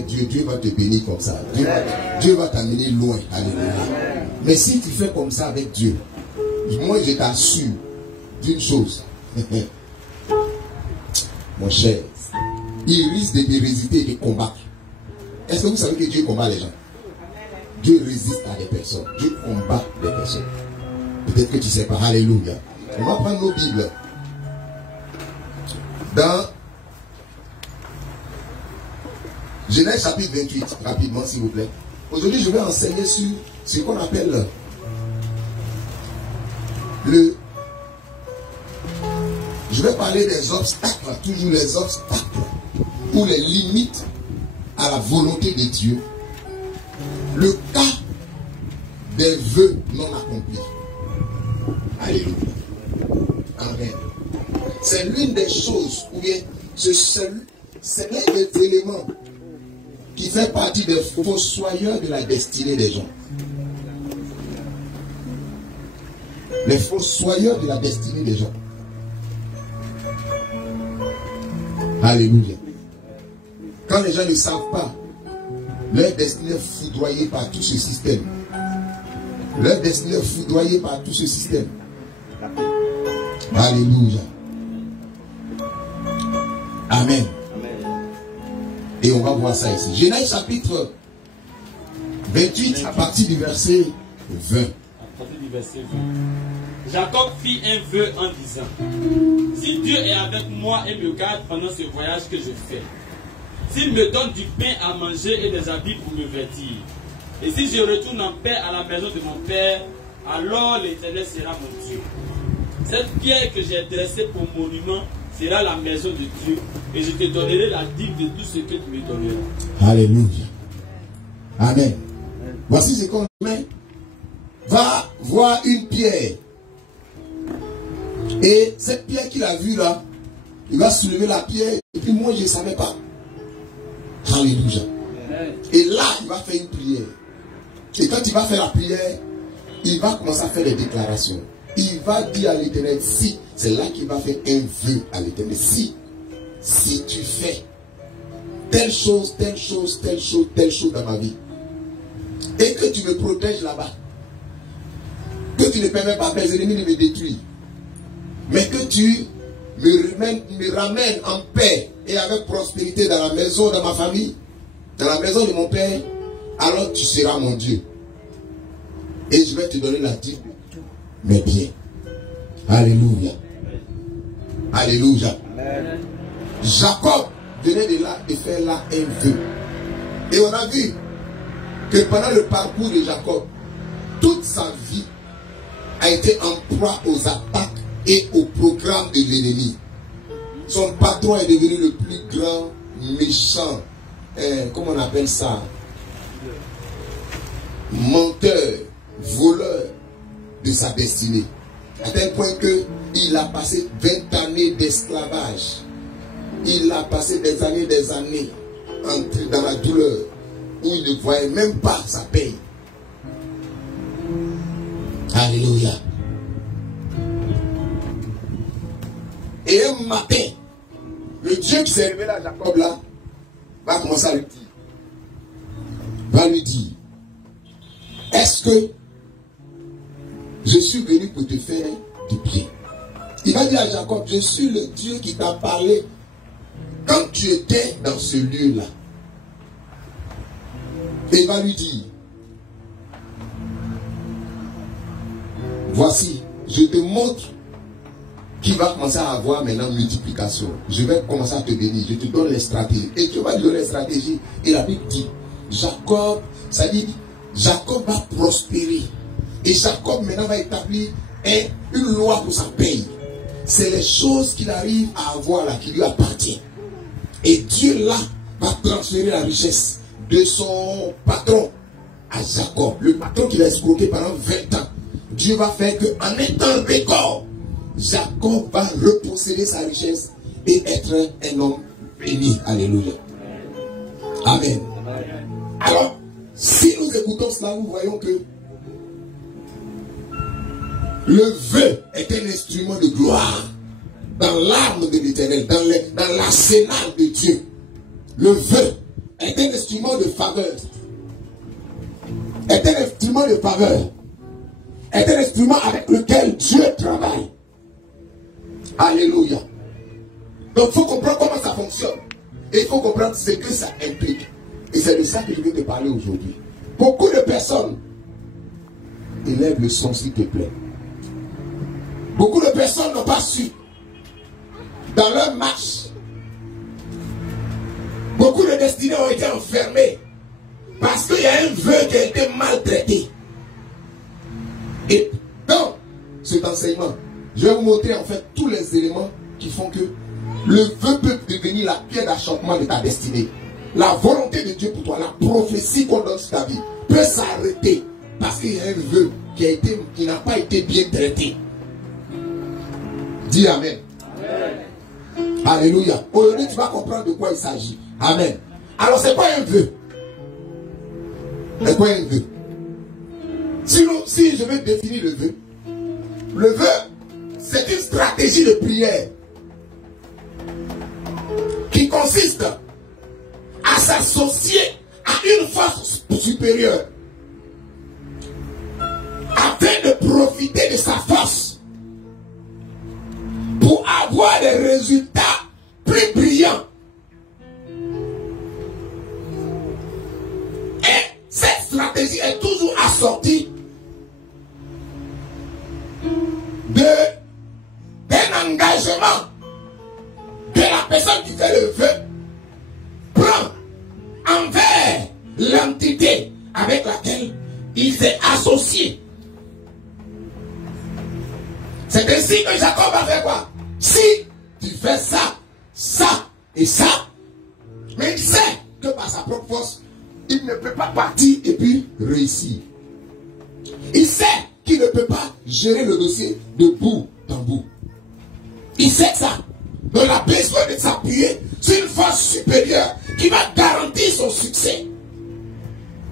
Dieu, Dieu va te bénir comme ça. Dieu va t'amener loin. Alléluia. Mais si tu fais comme ça avec Dieu, moi je t'assure d'une chose. Mon cher, il risque de résister et de combattre. Est-ce que vous savez que Dieu combat les gens? Dieu résiste à des personnes. Dieu combat des personnes. Peut-être que tu ne sais pas. Alléluia. On va prendre nos Bibles. Dans Genèse chapitre 28, rapidement s'il vous plaît. Aujourd'hui, je vais enseigner sur ce qu'on appelle je vais parler des obstacles, toujours les obstacles, ou les limites à la volonté de Dieu. Le cas des vœux non accomplis. Alléluia. Amen. C'est l'une des choses, ou bien c'est l'un des éléments qui fait partie des fossoyeurs de la destinée des gens. Les fossoyeurs de la destinée des gens. Alléluia. Quand les gens ne savent pas, leur destinée est foudroyée par tout ce système. Leur destinée est foudroyée par tout ce système. Alléluia. Amen. Et on va voir ça ici. Genèse chapitre 28 à partir du verset 20. À partir du verset 20. Jacob fit un vœu en disant: si Dieu est avec moi et me garde pendant ce voyage que je fais, s'il me donne du pain à manger et des habits pour me vêtir, et si je retourne en paix à la maison de mon père, alors l'Éternel sera mon Dieu. Cette pierre que j'ai dressée pour monument sera la maison de Dieu, et je te donnerai la dîme de tout ce que tu me donneras. Alléluia. Amen. Voici ce qu'on met. Va voir une pierre. Et cette pierre qu'il a vue là, il va soulever la pierre. Et puis moi je ne savais pas. Alléluia. Et là, il va faire une prière. Et quand il va faire la prière, il va commencer à faire des déclarations. Il va dire à l'Éternel, si, c'est là qu'il va faire un vœu à l'Éternel. Si tu fais telle chose, telle chose, telle chose, telle chose dans ma vie, et que tu me protèges là-bas, que tu ne permets pas à mes ennemis de me détruire, mais que tu me ramènes en paix et avec prospérité dans la maison, dans ma famille, dans la maison de mon père, alors tu seras mon Dieu. Et je vais te donner la dîme de tout mes biens. Alléluia. Alléluia. Amen. Jacob venait de faire là un vœu. Et on a vu que pendant le parcours de Jacob, toute sa vie a été en proie aux attaques et au programme de l'ennemi. Son patron est devenu le plus grand méchant, comment on appelle ça, menteur, voleur de sa destinée. À tel point qu'il a passé 20 années d'esclavage. Il a passé des années dans la douleur, où il ne voyait même pas sa paye. Alléluia. Et un matin, le Dieu qui s'est révélé à Jacob là, va commencer à lui dire. Va lui dire, est-ce que je suis venu pour te faire du bien? Il va dire à Jacob, je suis le Dieu qui t'a parlé quand tu étais dans ce lieu-là. Et il va lui dire, voici, je te montre qui va commencer à avoir maintenant multiplication. Je vais commencer à te bénir. Je te donne les stratégies. Et tu vas lui donner les stratégies. Et la Bible dit, Jacob, ça dit, Jacob va prospérer. Et Jacob maintenant va établir une loi pour sa paye. C'est les choses qu'il arrive à avoir là, qui lui appartiennent. Et Dieu là va transférer la richesse de son patron à Jacob. Le patron qui l'a escroqué pendant 20 ans. Dieu va faire qu'en étant record, Jacob va reposséder sa richesse et être un homme béni. Alléluia. Amen. Alors, si nous écoutons cela, nous voyons que le vœu est un instrument de gloire dans l'arme de l'Éternel, dans l'arsenal de Dieu. Le vœu est un instrument de faveur. Est un instrument de faveur. Est un instrument avec lequel Dieu travaille. Alléluia. Donc il faut comprendre comment ça fonctionne. Et il faut comprendre ce que ça implique. Et c'est de ça que je vais te parler aujourd'hui. Beaucoup de personnes, élève le son s'il te plaît. Beaucoup de personnes n'ont pas su, dans leur marche, beaucoup de destinées ont été enfermées parce qu'il y a un vœu qui a été maltraité. Et dans cet enseignement, je vais vous montrer en fait tous les éléments qui font que le vœu peut devenir la pierre d'achoppement de ta destinée. La volonté de Dieu pour toi, la prophétie qu'on donne sur ta vie peut s'arrêter parce qu'il y a un vœu qui n'a pas été bien traité. Dis Amen. Amen. Alléluia. Aujourd'hui, tu vas comprendre de quoi il s'agit. Amen. Alors, c'est quoi un vœu? C'est quoi un vœu? Si je veux définir le vœu, c'est une stratégie de prière qui consiste à s'associer à une force supérieure afin de profiter de sa force pour avoir des résultats plus brillants. Et cette stratégie est toujours assortie d'un engagement que la personne qui fait le vœu prend envers l'entité avec laquelle il s'est associé. C'est ainsi que Jacob a fait quoi? Si tu fais ça, ça et ça, mais il sait que par sa propre force, il ne peut pas partir et puis réussir. Il sait qu'il ne peut pas gérer le dossier de bout en bout. Il sait ça. Donc il a besoin de s'appuyer sur une force supérieure qui va garantir son succès.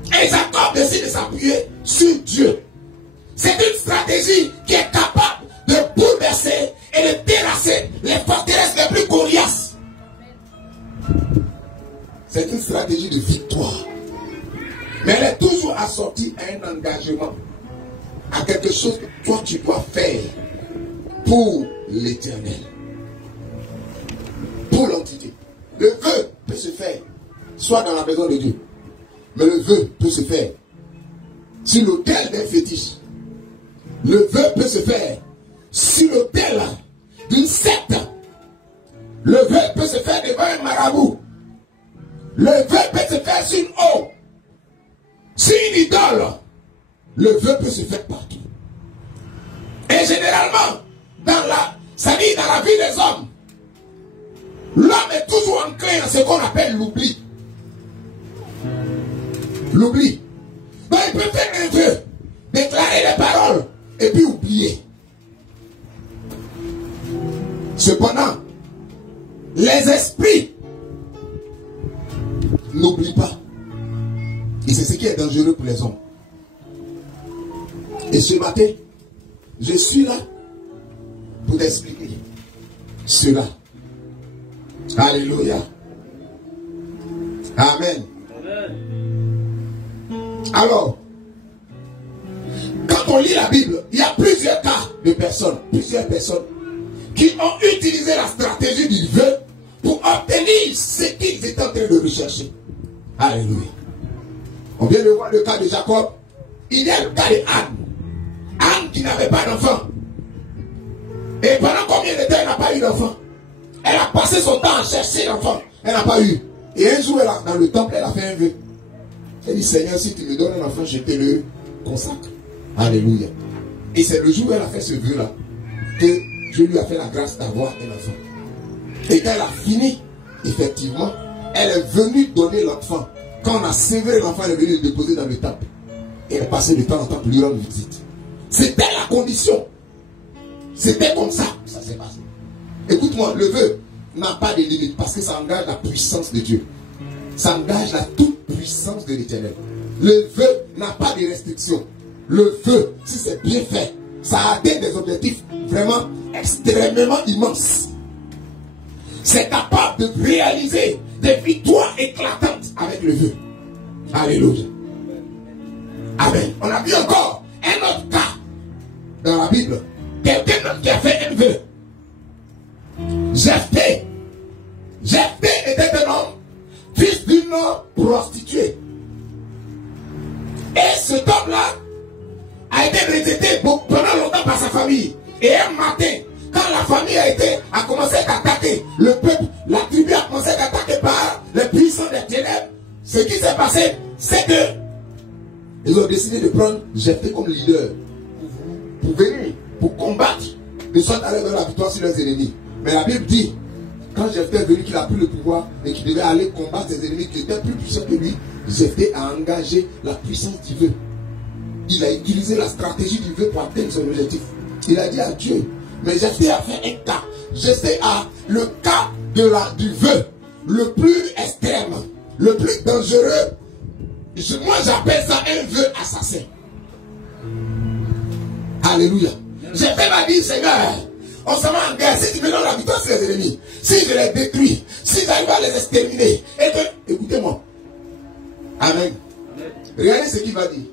Et Jacob décide de s'appuyer sur Dieu. C'est une stratégie qui est capable de bouleverser et de terrasser les forteresses les plus coriaces. C'est une stratégie de victoire. Mais elle est toujours assortie à un engagement, à quelque chose que toi tu dois faire pour l'Éternel, pour l'entité. Le vœu peut se faire soit dans la maison de Dieu, mais le vœu peut se faire sur l'autel d'un fétiche. Le vœu peut se faire sur l'autel d'une secte. Le vœu peut se faire devant un marabout. Le vœu peut se faire sur une eau, sur une idole. Le vœu peut se faire partout. Et généralement, dans la vie des hommes, l'homme est toujours enclin à ce qu'on appelle l'oubli. L'oubli. Donc il peut faire un vœu, déclarer les paroles et puis oublier. Cependant, les esprits n'oublient pas. Et c'est ce qui est dangereux pour les hommes. Et ce matin, je suis là pour t'expliquer cela. Alléluia. Amen. Alors, quand on lit la Bible, il y a plusieurs cas de personnes, qui ont utilisé la stratégie du vœu pour obtenir ce qu'ils étaient en train de rechercher. Alléluia. On vient de voir le cas de Jacob. Il y a le cas de Anne. Anne qui n'avait pas d'enfant. Et pendant combien de temps elle n'a pas eu d'enfant? Elle a passé son temps à chercher l'enfant. Elle n'a pas eu. Et un jour, dans le temple, elle a fait un vœu. Elle dit, Seigneur, si tu me donnes un enfant, je te le consacre. Alléluia. Et c'est le jour où elle a fait ce vœu-là que Dieu lui a fait la grâce d'avoir un enfant. Et quand elle a fini, effectivement, elle est venue donner l'enfant. Quand on a sévré l'enfant, elle est venue le déposer dans le temple. Et elle passait de temps en temps pour lui rendre visite. C'était la condition. C'était comme ça que ça s'est passé. Écoute-moi, le vœu n'a pas de limite parce que ça engage la puissance de Dieu. Ça engage la toute puissance de l'Éternel. Le vœu n'a pas de restriction. Le vœu, si c'est bien fait, ça atteint des objectifs vraiment extrêmement immenses. C'est capable de réaliser des victoires éclatantes avec le vœu. Alléluia. Amen. On a vu encore un autre cas dans la Bible. Quelqu'un qui a fait un vœu. Jephthé. Jephthé était un homme, fils d'une prostituée. Et cet homme-là a été rejeté pendant longtemps par sa famille. Et un matin, quand la famille a commencé à attaquer le peuple, la tribu a commencé à attaquer par les puissants des ténèbres, ce qui s'est passé, c'est que ils ont décidé de prendre Jephthé comme leader pour venir, pour combattre, de sorte à aller vers la victoire sur leurs ennemis. Mais la Bible dit, quand Jephthé est venu, qu'il a pris le pouvoir et qu'il devait aller combattre ses ennemis qui étaient plus puissants que lui, Jephthé a engagé la puissance du vœu. Il a utilisé la stratégie du vœu pour atteindre son objectif. Il a dit à Dieu, mais Jephthé a fait un cas. Jephthé a le cas du vœu, le plus extrême, le plus dangereux. Moi j'appelle ça un vœu assassin. Alléluia. Jephthé m'a dit, Seigneur, on s'en va en guerre. Si tu me donnes la victoire sur les ennemis, si je les détruis, si j'arrive à les exterminer, et que, écoutez-moi. Amen. Regardez ce qu'il va dire.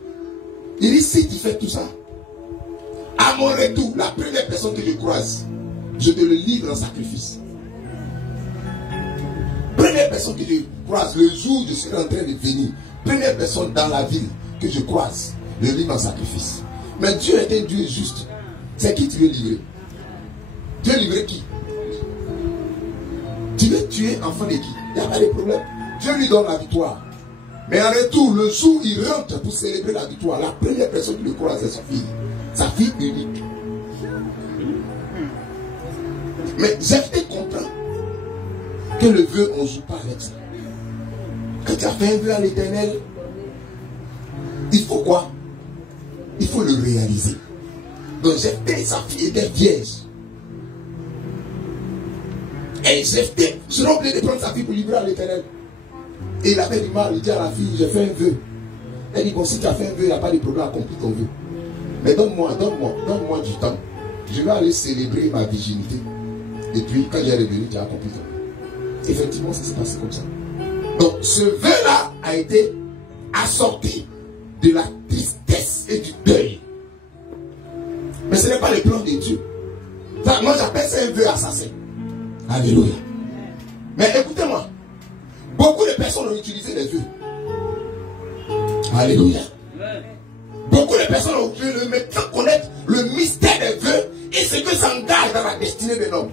Il dit, si tu fais tout ça, à mon retour, la première personne que je croise, je te le livre en sacrifice. Première personne que je croise, le jour où je serai en train de venir, première personne dans la ville que je croise, je le livre en sacrifice. Mais Dieu est un Dieu juste. C'est qui tu veux livrer? Tu veux livrer qui? Tu veux tuer enfant de qui? Il n'y a pas de problème. Dieu lui donne la victoire. Mais en retour, le jour où il rentre pour célébrer la victoire, la première personne qui le croise, c'est sa fille unique. Mais Jephthé comprend que le vœu, on ne joue pas avec ça. Quand tu as fait un vœu à l'Éternel, il faut quoi? Il faut le réaliser. Donc Jephthé, sa fille était vierge. Et Jephthé, je n'ai oublié de prendre sa fille pour livrer à l'Éternel. Et il avait du mal, il dit à la fille, j'ai fait un vœu. Elle dit, bon, si tu as fait un vœu, il n'y a pas de problème, accomplis ton vœu. Mais donne-moi du temps. Je vais aller célébrer ma virginité. Et puis, quand j'ai revenu, tu as accompli ton vœu. Effectivement, ça s'est passé comme ça. Donc, ce vœu-là a été assorti de la tristesse et du deuil. Mais ce n'est pas le plan de Dieu. Enfin, moi, j'appelle ça un vœu assassin. Alléluia. Mais écoutez-moi. Beaucoup de personnes ont utilisé les vœux. Alléluia. Beaucoup de personnes ont utilisé le vœu sans connaître le mystère des vœux et ce que ça engage dans la destinée de l'homme.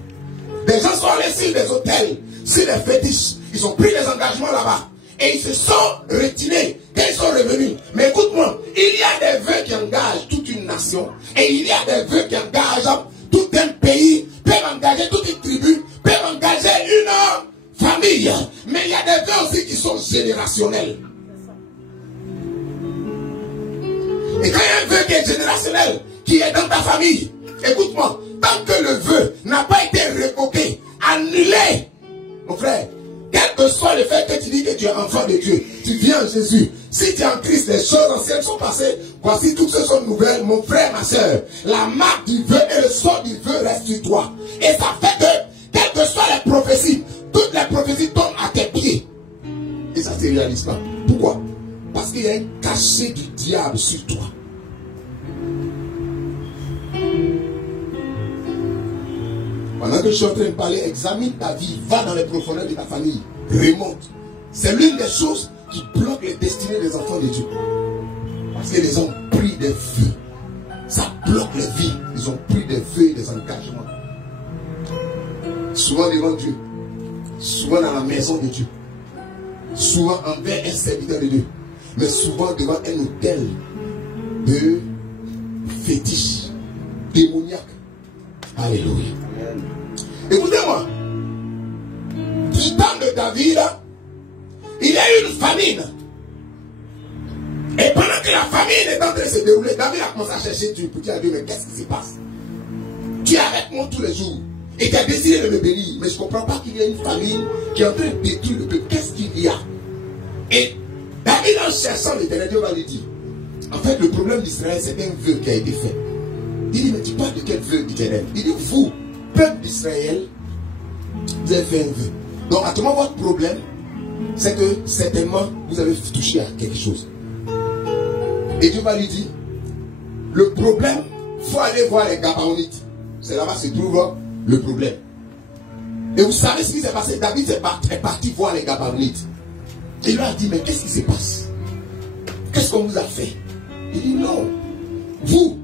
Des gens sont allés sur des hôtels, sur des fétiches. Ils ont pris des engagements là-bas. Et ils se sont retirés. Quand ils sont revenus. Mais écoute-moi, il y a des vœux qui engagent toute une nation. Et il y a des vœux qui engagent tout un pays, peuvent engager toute une tribu, peuvent engager une famille. Mais il y a des vœux aussi qui sont générationnels. Et quand il y a un vœu qui est générationnel, qui est dans ta famille, écoute-moi, tant que le vœu n'a pas été révoqué, annulé, mon frère, quel que soit le fait que tu dis que tu es enfant de Dieu, tu viens en Jésus. Si tu es en Christ, les choses anciennes sont passées. Voici toutes ces choses nouvelles, mon frère, ma soeur. La marque du vœu et le sort du vœu restent sur toi. Et ça fait que, quelles que soient les prophéties, toutes les prophéties tombent à tes pieds. Et ça ne se réalise pas. Pourquoi? Parce qu'il y a un cachet du diable sur toi. Pendant que je suis en train de parler, examine ta vie, va dans les profondeurs de ta famille, remonte. C'est l'une des choses qui bloque les destinées des enfants de Dieu. Parce que les ont pris des vœux. Ça bloque les vies. Ils ont pris des vœux et des engagements. Souvent devant Dieu. Souvent dans la maison de Dieu. Souvent envers un serviteur de Dieu. Mais souvent devant un hôtel de fétiche démoniaque. Alléluia. Écoutez-moi. Du temps de David, il y a eu une famine. Et pendant que la famine est en train de se dérouler, David a commencé à chercher Dieu pour dire à Dieu, mais qu'est-ce qui se passe? Tu arrêtes moi tous les jours. Et tu as décidé de me bénir. Mais je ne comprends pas qu'il y a une famine qui est en train de détruire le peuple. Qu'est-ce qu'il y a? Et David, en cherchant l'Éternel, Dieu va lui dire, en fait, le problème d'Israël, c'est un vœu qui a été fait. Il dit, mais tu parles de quel vœu, d'Éternel? Il dit, vous, peuple d'Israël, vous avez fait un vœu. Donc, actuellement, votre problème, c'est que certainement vous avez touché à quelque chose. Et Dieu va lui dire, le problème, il faut aller voir les Gabaonites. C'est là-bas que se trouve le problème. Et vous savez ce qui s'est passé? David est parti voir les Gabaonites. Et il leur a dit, mais qu'est-ce qui se passe? Qu'est-ce qu'on vous a fait? Il dit, non. Vous,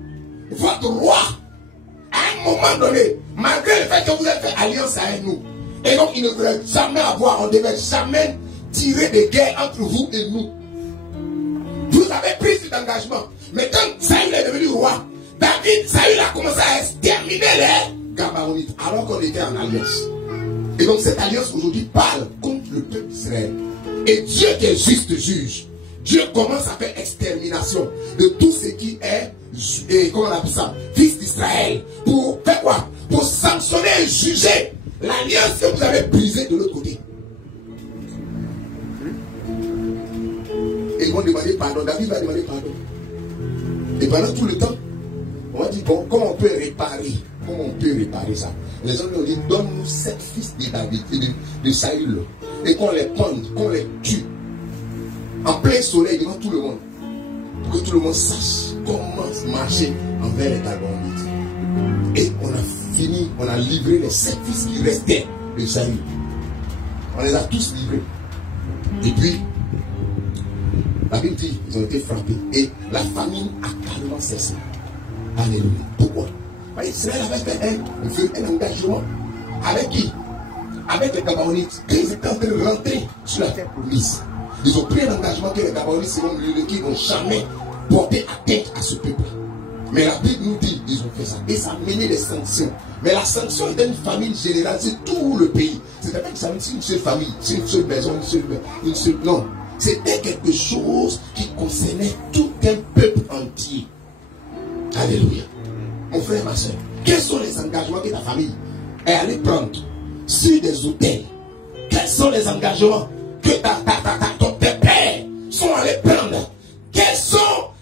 votre roi, à un moment donné, malgré le fait que vous avez fait alliance avec nous, et donc il ne voulait jamais avoir, on ne devait jamais tirer des guerres entre vous et nous. Vous avez pris cet engagement. Mais quand Saül est devenu roi, Saül a commencé à exterminer les Gabaonites, alors qu'on était en alliance. Et donc cette alliance aujourd'hui parle contre le peuple d'Israël. Et Dieu qui est juste juge, Dieu commence à faire extermination de tout ce qui est, comment on appelle ça, fils d'Israël. Pour faire quoi? Pour sanctionner et juger l'alliance que vous avez brisée de l'autre côté. Et ils vont demander pardon. David va demander pardon. Et pendant tout le temps, on va dire, bon, comment on peut réparer? Comment on peut réparer ça? Les hommes ont dit, donne-nous 7 fils de David et de Saül. Et qu'on les pende, qu'on les tue. En plein soleil devant tout le monde. Pour que tout le monde sache comment marcher envers les Gabaonites. Et on a fini, on a livré les 7 fils qui restaient de Saül. On les a tous livrés. Et puis, la Bible dit, ils ont été frappés. Et la famine a carrément cessé. Alléluia. Pourquoi? Israël avait fait un engagement. Avec qui? Avec les Gabaonites. Et ils étaient en train de rentrer sur la terre promise. Ils ont pris un engagement que les Gabaonites seront qui n'ont jamais porté atteinte à ce peuple. Mais la Bible nous dit qu'ils ont fait ça. Et ça a mené des sanctions. Mais la sanction était une famine générale, c'est tout le pays. C'était pas une seule famille, c'est une seule maison, une seule. Non. C'était quelque chose qui concernait tout un peuple entier. Alléluia. Mon frère, ma soeur, quels sont les engagements que ta famille est allée prendre sur des hôtels? Quels sont les engagements que tes pères sont allés prendre? Quels sont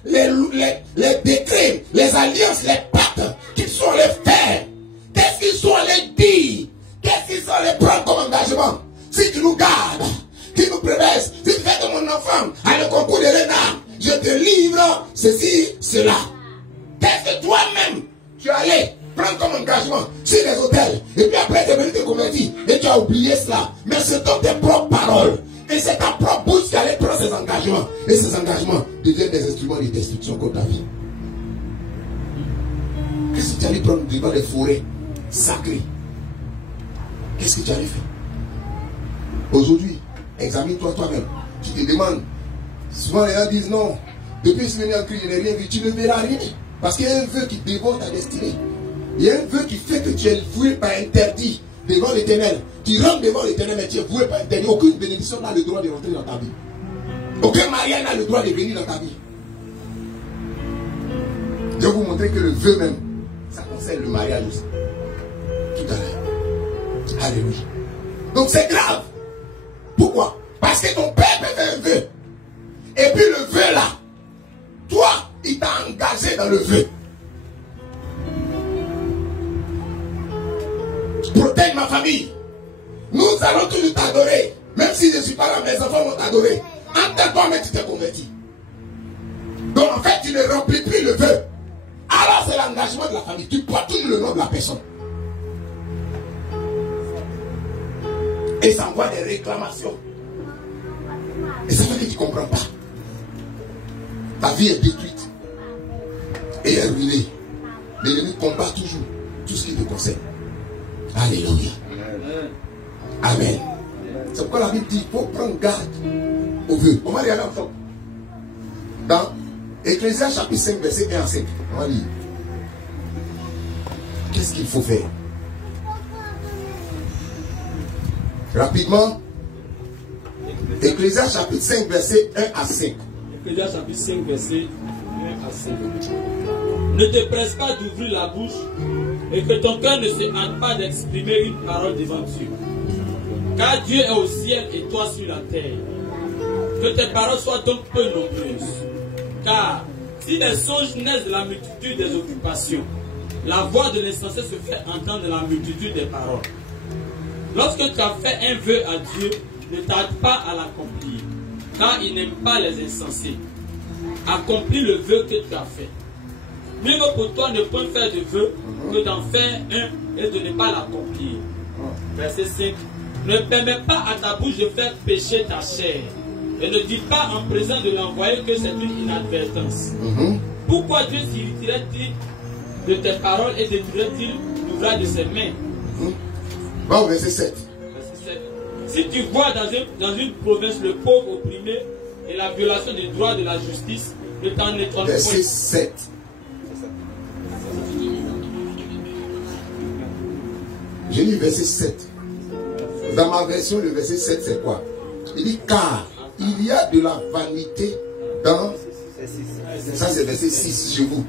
les décrets, les alliances, les pactes qu'ils sont allés faire? Qu'est-ce qu'ils sont allés dire? Qu'est-ce qu'ils sont allés prendre comme engagement? Si tu nous gardes, tu nous prévères, si tu fais de mon enfant à le concours de l'ENA, je te livre ceci, cela. Qu'est-ce que toi-même tu allais prendre comme engagement sur les hôtels, et puis après tu es venu te convertir et tu as oublié cela? Mais c'est dans tes propres paroles. Et c'est ta propre bouche qui allait prendre ces engagements. Et ces engagements deviennent des instruments de destruction contre ta vie. Qu'est-ce que tu allais prendre devant les forêts sacrées? Qu'est-ce que tu allais faire? Aujourd'hui, examine-toi toi-même. Tu te demandes. Souvent les gens disent non. Depuis ce venu en Christ, je n'ai rien vu. Tu ne verras rien. Parce qu'il y a un vœu qui dévore ta destinée. Il y a un vœu qui fait que tu es voué par interdit devant l'Éternel. Tu rentres devant l'Éternel, mais tu es voué par interdit. Aucune bénédiction n'a le droit de rentrer dans ta vie. Aucun mariage n'a le droit de venir dans ta vie. Je vais vous montrer que le vœu même, ça concerne le mariage aussi. Tout à l'heure. Alléluia. Donc c'est grave. Pourquoi? Parce que ton père peut faire un vœu. Et puis le vœu là, toi, il t'a engagé dans le vœu. Protège ma famille. Nous allons toujours t'adorer. Même si je ne suis pas là, mes enfants vont t'adorer. En tel temps, mais tu t'es converti. Donc en fait, tu ne remplis plus le vœu. Alors c'est l'engagement de la famille. Tu portes toujours le nom de la personne. Et ça envoie des réclamations. Et ça fait que tu ne comprends pas. Ta vie est détruite. Et est ruinée. L'ennemi combat toujours tout ce qui te concerne. Alléluia. Amen. C'est pourquoi la Bible dit qu'il faut prendre garde au vœu. On va regarder ensemble. Dans Ecclésiaste chapitre 5, verset 1 à 5. On va lire. Qu'est-ce qu'il faut faire? Rapidement. Ecclésiaste chapitre 5, verset 1 à 5. Ecclésiaste chapitre 5, verset 1 à 5. Ne te presse pas d'ouvrir la bouche et que ton cœur ne se hâte pas d'exprimer une parole devant Dieu. Car Dieu est au ciel et toi sur la terre. Que tes paroles soient donc peu nombreuses. Car si les songes naissent de la multitude des occupations, la voix de l'insensé se fait entendre de la multitude des paroles. Lorsque tu as fait un vœu à Dieu, ne tarde pas à l'accomplir, car il n'aime pas les insensés. Accomplis le vœu que tu as fait. Mieux vaut pour toi ne point faire de vœu que d'en faire un et de ne pas l'accomplir. Verset 5. Ne permets pas à ta bouche de faire pécher ta chair. Et ne dis pas en présence de l'envoyé que c'est une inadvertance. Pourquoi Dieu s'irriterait-il de tes paroles et détruirait-il l'ouvrage de ses mains? Va au verset 7. Verset 7. Si tu vois dans une province le pauvre opprimé et la violation des droits de la justice, ne t'en étonne point. Verset 7. J'ai lu verset 7. Dans ma version, le verset 7, c'est quoi? Il dit, car il y a de la vanité dans... Ça, c'est verset 6 chez vous.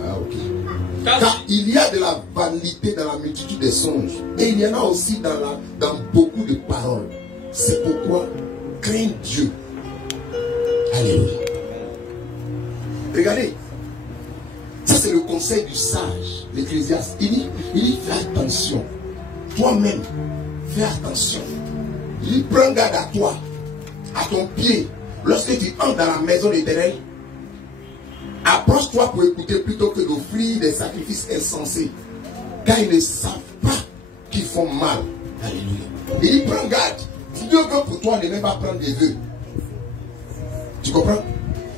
Ah, ok. Car il y a de la vanité dans la multitude des songes. Et il y en a aussi dans beaucoup de paroles. C'est pourquoi crains Dieu. Alléluia. Regardez. Ça, c'est le conseil du sage, l'Ecclésiaste. Il dit, fais attention. Toi-même, fais attention. Il dit, prends garde à toi, à ton pied. Lorsque tu entres dans la maison de l'Éternel, approche-toi pour écouter plutôt que d'offrir des sacrifices insensés. Car ils ne savent pas qu'ils font mal. Alléluia. Il dit, prends garde. Dieu veut pour toi ne même pas prendre des vœux. Tu comprends?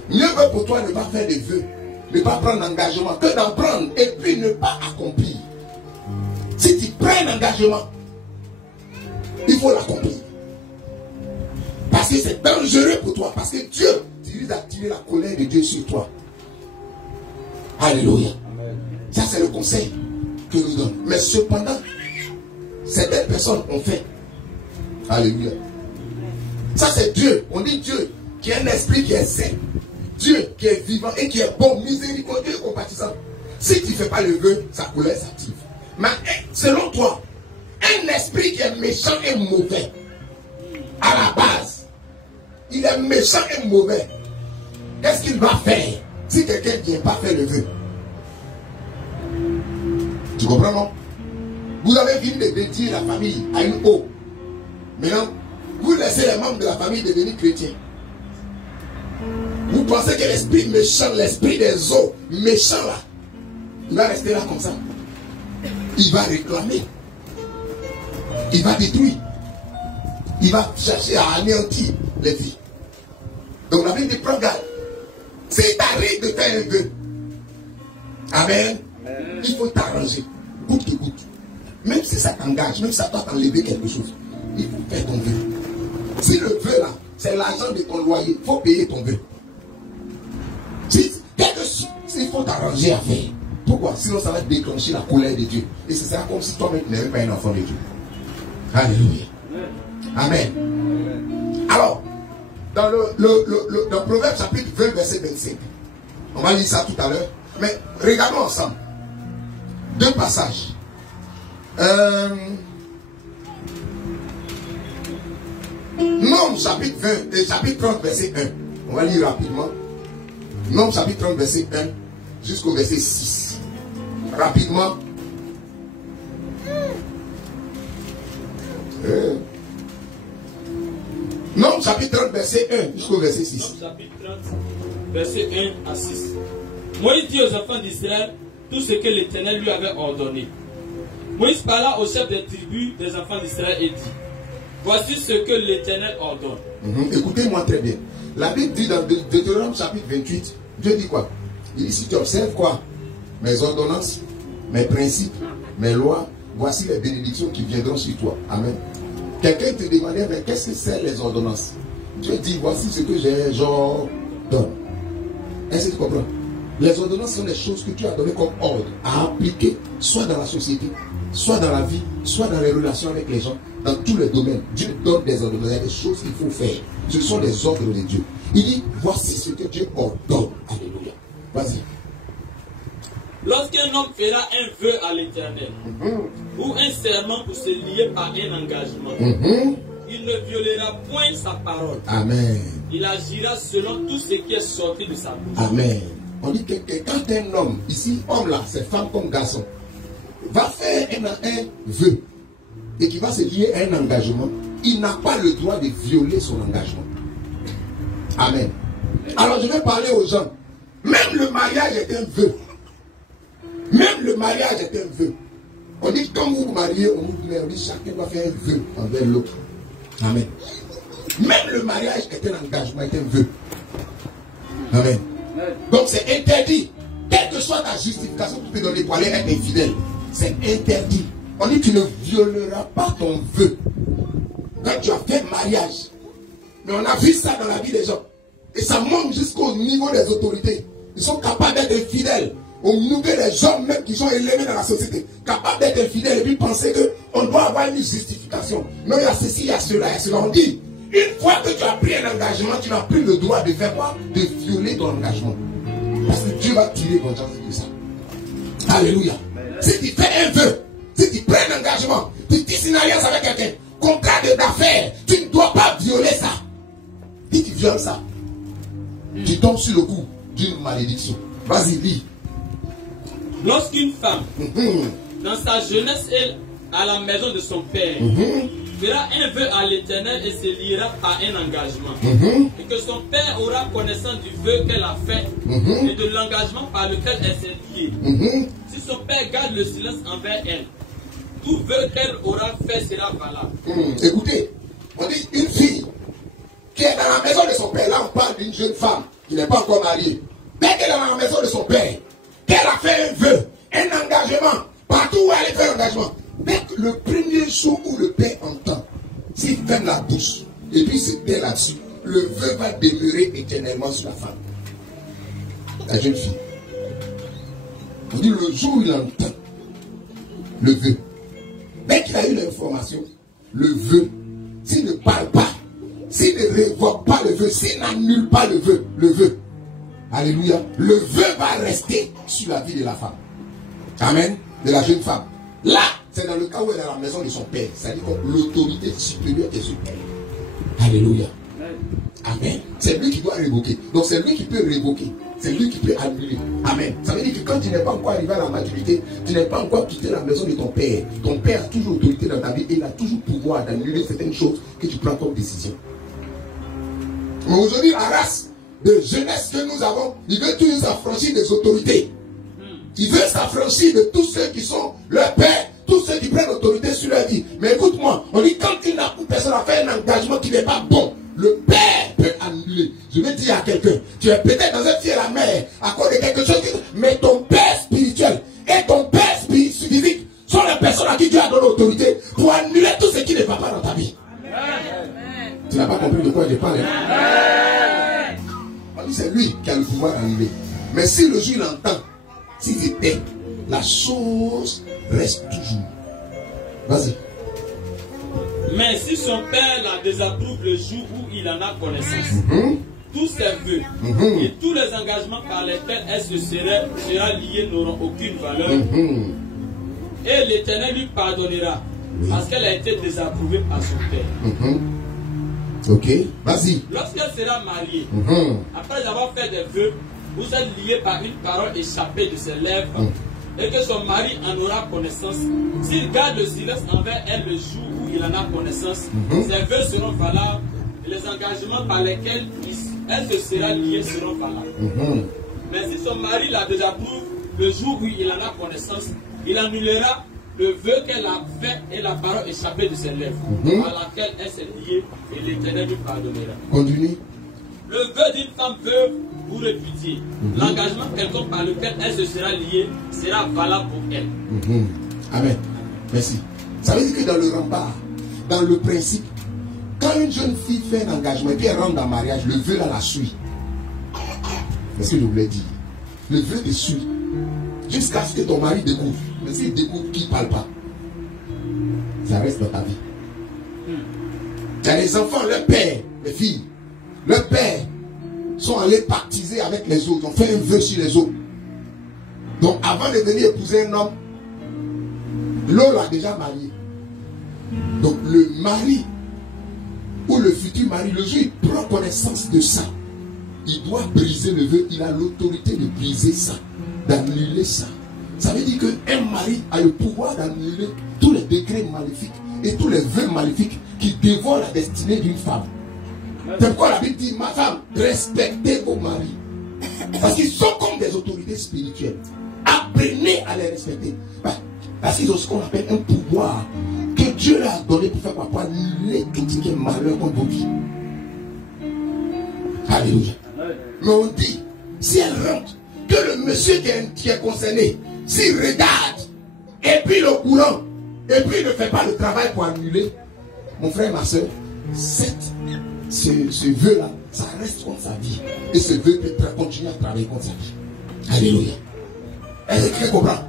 Mieux veut pour toi ne pas faire des vœux, ne pas prendre d'engagement, que d'en prendre et puis ne pas accomplir. Si tu prends un engagement, il faut l'accomplir. Parce que c'est dangereux pour toi. Parce que Dieu, tu risques d'activer la colère de Dieu sur toi. Alléluia. Ça, c'est le conseil que nous donne. Mais cependant, certaines personnes ont fait. Alléluia. Ça, c'est Dieu. On dit Dieu qui est un esprit qui est saint. Dieu qui est vivant et qui est bon, miséricordieux et compatissant. Si tu ne fais pas le vœu, sa colère s'active. Mais selon toi, un esprit qui est méchant et mauvais, à la base, il est méchant et mauvais. Qu'est-ce qu'il va faire si quelqu'un ne vient pas faire le vœu? Tu comprends, non? Vous avez fini de dédier la famille à une eau. Maintenant, vous laissez les membres de la famille devenir chrétiens. Vous pensez que l'esprit méchant, l'esprit des eaux, méchant là, il va rester là comme ça. Il va réclamer. Il va détruire. Il va chercher à anéantir les vies. Donc la Bible dit, prends garde. C'est t'arrive de faire un vœu. Amen. Il faut t'arranger. Goutte que goutte. Même si ça t'engage, même si ça doit t'enlever quelque chose, il faut faire ton vœu. Si le vœu là, c'est l'argent de ton loyer, il faut payer ton vœu. Il faut t'arranger à faire. Pourquoi? Sinon ça va déclencher la colère de Dieu. Et c'est ça comme si toi-même tu n'avais pas un enfant de Dieu. Alléluia. Amen. Alors, dans Proverbe chapitre 20, verset 25, on va lire ça tout à l'heure. Mais regardons ensemble. Deux passages. Nombre chapitre 20 et chapitre 30, verset 1. On va lire rapidement. Nombre chapitre 30, verset 1 jusqu'au verset 6. Rapidement. Nombre chapitre 30, verset 1 jusqu'au verset 6. Nombre chapitre 30, verset 1 à 6. Moïse dit aux enfants d'Israël tout ce que l'Éternel lui avait ordonné. Moïse parla au chef des tribus des enfants d'Israël et dit, voici ce que l'Éternel ordonne. Écoutez-moi très bien. La Bible dit dans Deutéronome chapitre 28, Dieu dit quoi? Il dit, si tu observes quoi? Mes ordonnances, mes principes, mes lois, voici les bénédictions qui viendront sur toi. Amen. Quelqu'un te demandait, mais qu'est-ce que c'est les ordonnances? Dieu dit, voici ce que j'ordonne. Est-ce que tu comprends? Les ordonnances sont des choses que tu as données comme ordre à appliquer, soit dans la société, soit dans la vie, soit dans les relations avec les gens, dans tous les domaines. Dieu donne des ordonnances, il y a des choses qu'il faut faire. Ce sont des ordres de Dieu. Il dit, voici ce que Dieu ordonne. Alléluia. Vas-y. Lorsqu'un homme fera un vœu à l'Éternel, ou un serment pour se lier par un engagement, il ne violera point sa parole. Amen. Il agira selon tout ce qui est sorti de sa bouche. Amen. On dit que quand un homme, ici, homme là, c'est femme comme garçon, va faire un vœu et qui va se lier à un engagement, il n'a pas le droit de violer son engagement. Amen. Alors je vais parler aux gens. Même le mariage est un vœu. Même le mariage est un vœu. On dit quand vous vous mariez, on dit chacun doit faire un vœu envers l'autre. Amen. Même le mariage est un engagement, est un vœu. Amen. Donc c'est interdit. Quelle que soit ta justification que tu peux donner pour aller être infidèle, c'est interdit. On dit tu ne violeras pas ton vœu quand tu as fait mariage. Mais on a vu ça dans la vie des gens. Et ça monte jusqu'au niveau des autorités. Ils sont capables d'être infidèles. Au niveau des hommes même qui sont élevés dans la société. Capables d'être infidèles et puis penser qu'on doit avoir une justification. Non, il y a ceci, il y a cela, il y a cela. On dit, une fois que tu as pris un engagement, tu n'as plus le droit de faire quoi? De violer ton engagement. Parce que Dieu va tirer vengeance de ça. Alléluia. Si tu fais un vœu, si tu prends un engagement, tu dis une alliance avec quelqu'un, contrat d'affaires, tu ne dois pas violer ça. Si tu violes ça, tu tombes sur le coup d'une malédiction. Vas-y, lis. Lorsqu'une femme, dans sa jeunesse, est à la maison de son père, fera un vœu à l'Éternel et se liera par un engagement, et que son père aura connaissance du vœu qu'elle a fait et de l'engagement par lequel elle s'est liée. Si son père garde le silence envers elle, tout vœu qu'elle aura fait sera valable. Écoutez, on dit une fille qui est dans la maison de son père. Là, on parle d'une jeune femme qui n'est pas encore mariée. Dès qu'elle est dans la maison de son père, qu'elle a fait un vœu, un engagement, partout où elle fait un engagement, dès que le premier jour où le père entend, s'il ferme la bouche, et puis c'est bien là-dessus, le vœu va demeurer éternellement sur la femme. La jeune fille. On dit le jour où il entend le vœu, dès qu'il a eu l'information, le vœu, s'il ne parle pas, s'il ne révoque pas le vœu, s'il n'annule pas le vœu, alléluia, le vœu va rester sur la vie de la femme. Amen. De la jeune femme. Là, c'est dans le cas où elle est à la maison de son père. C'est-à-dire que l'autorité supérieure est sur elle. Alléluia. Amen. C'est lui qui doit révoquer. Donc c'est lui qui peut révoquer. C'est lui qui peut annuler. Amen. Ça veut dire que quand tu n'es pas encore arrivé à la maturité, tu n'es pas encore quitté la maison de ton père. Ton père a toujours autorité dans ta vie et il a toujours pouvoir d'annuler certaines choses que tu prends comme décision. Mais aujourd'hui, la race de jeunesse que nous avons, il veut toujours s'affranchir des autorités. Il veut s'affranchir de tous ceux qui sont leur père, tous ceux qui prennent l'autorité sur leur vie. Mais écoute-moi, on dit quand une personne a fait un engagement qui n'est pas bon, le père peut annuler. Je vais dire à quelqu'un, tu es peut-être dans un ciel à la mer à cause de quelque chose, mais ton père spirituel et ton père physique sont les personnes à qui Dieu a donné l'autorité pour annuler tout ce qui ne va pas dans ta vie. Amen. Tu n'as pas compris de quoi je parle. On dit c'est lui qui a le pouvoir d'annuler. Mais si le jour il entend, s'il se tait, la chose reste toujours. Vas-y. Mais si son père la désapprouve le jour où il en a connaissance, tous ses vœux et tous les engagements par lesquels elle sera liée n'auront aucune valeur. Et l'Éternel lui pardonnera parce qu'elle a été désapprouvée par son père. Ok, vas-y. Lorsqu'elle sera mariée, après avoir fait des vœux, vous êtes liés par une parole échappée de ses lèvres, et que son mari en aura connaissance. S'il garde le silence envers elle le jour où il en a connaissance, ses vœux seront valables, et les engagements par lesquels elle se sera liée seront valables. Mais si son mari la désapprouve le jour où il en a connaissance, il annulera le vœu qu'elle a fait et la parole échappée de ses lèvres, à laquelle elle s'est liée, et l'Éternel lui pardonnera. Continue. Le vœu d'une femme veuve ou répudiée, l'engagement quelconque par lequel elle se sera liée sera valable pour elle. Amen. Merci. Ça veut dire que dans le rempart, dans le principe, quand une jeune fille fait un engagement et puis elle rentre dans le mariage, le vœu là la suit. C'est ce que je voulais dire. Le vœu te suit. Jusqu'à ce que ton mari découvre. Mais s'il découvre qu'il ne parle pas, ça reste dans ta vie. Il y a les enfants, leur père, les filles, leur père sont allés pactiser avec les autres, ont fait un vœu sur les autres. Donc avant de venir épouser un homme, l'homme l'a déjà marié. Donc le mari ou le futur mari, le jour où il prend connaissance de ça, il doit briser le vœu, il a l'autorité de briser ça, d'annuler ça. Ça veut dire qu'un mari a le pouvoir d'annuler tous les décrets maléfiques et tous les vœux maléfiques qui dévore la destinée d'une femme. C'est pourquoi la Bible dit, ma femme, respectez vos maris. Parce qu'ils sont comme des autorités spirituelles. Apprenez à les respecter. Parce qu'ils ont ce qu'on appelle un pouvoir que Dieu leur a donné pour faire quoi? Les critiquer malheur contre vos vies. Alléluia. Mais on dit, si elle rentre, que le monsieur qui est concerné, s'il regarde, et puis le courant, et puis il ne fait pas le travail pour annuler, mon frère et ma soeur, ce vœu-là, ça reste contre sa vie. Et ce vœu peut continuer à travailler contre sa vie. Alléluia. Est-ce que tu comprends?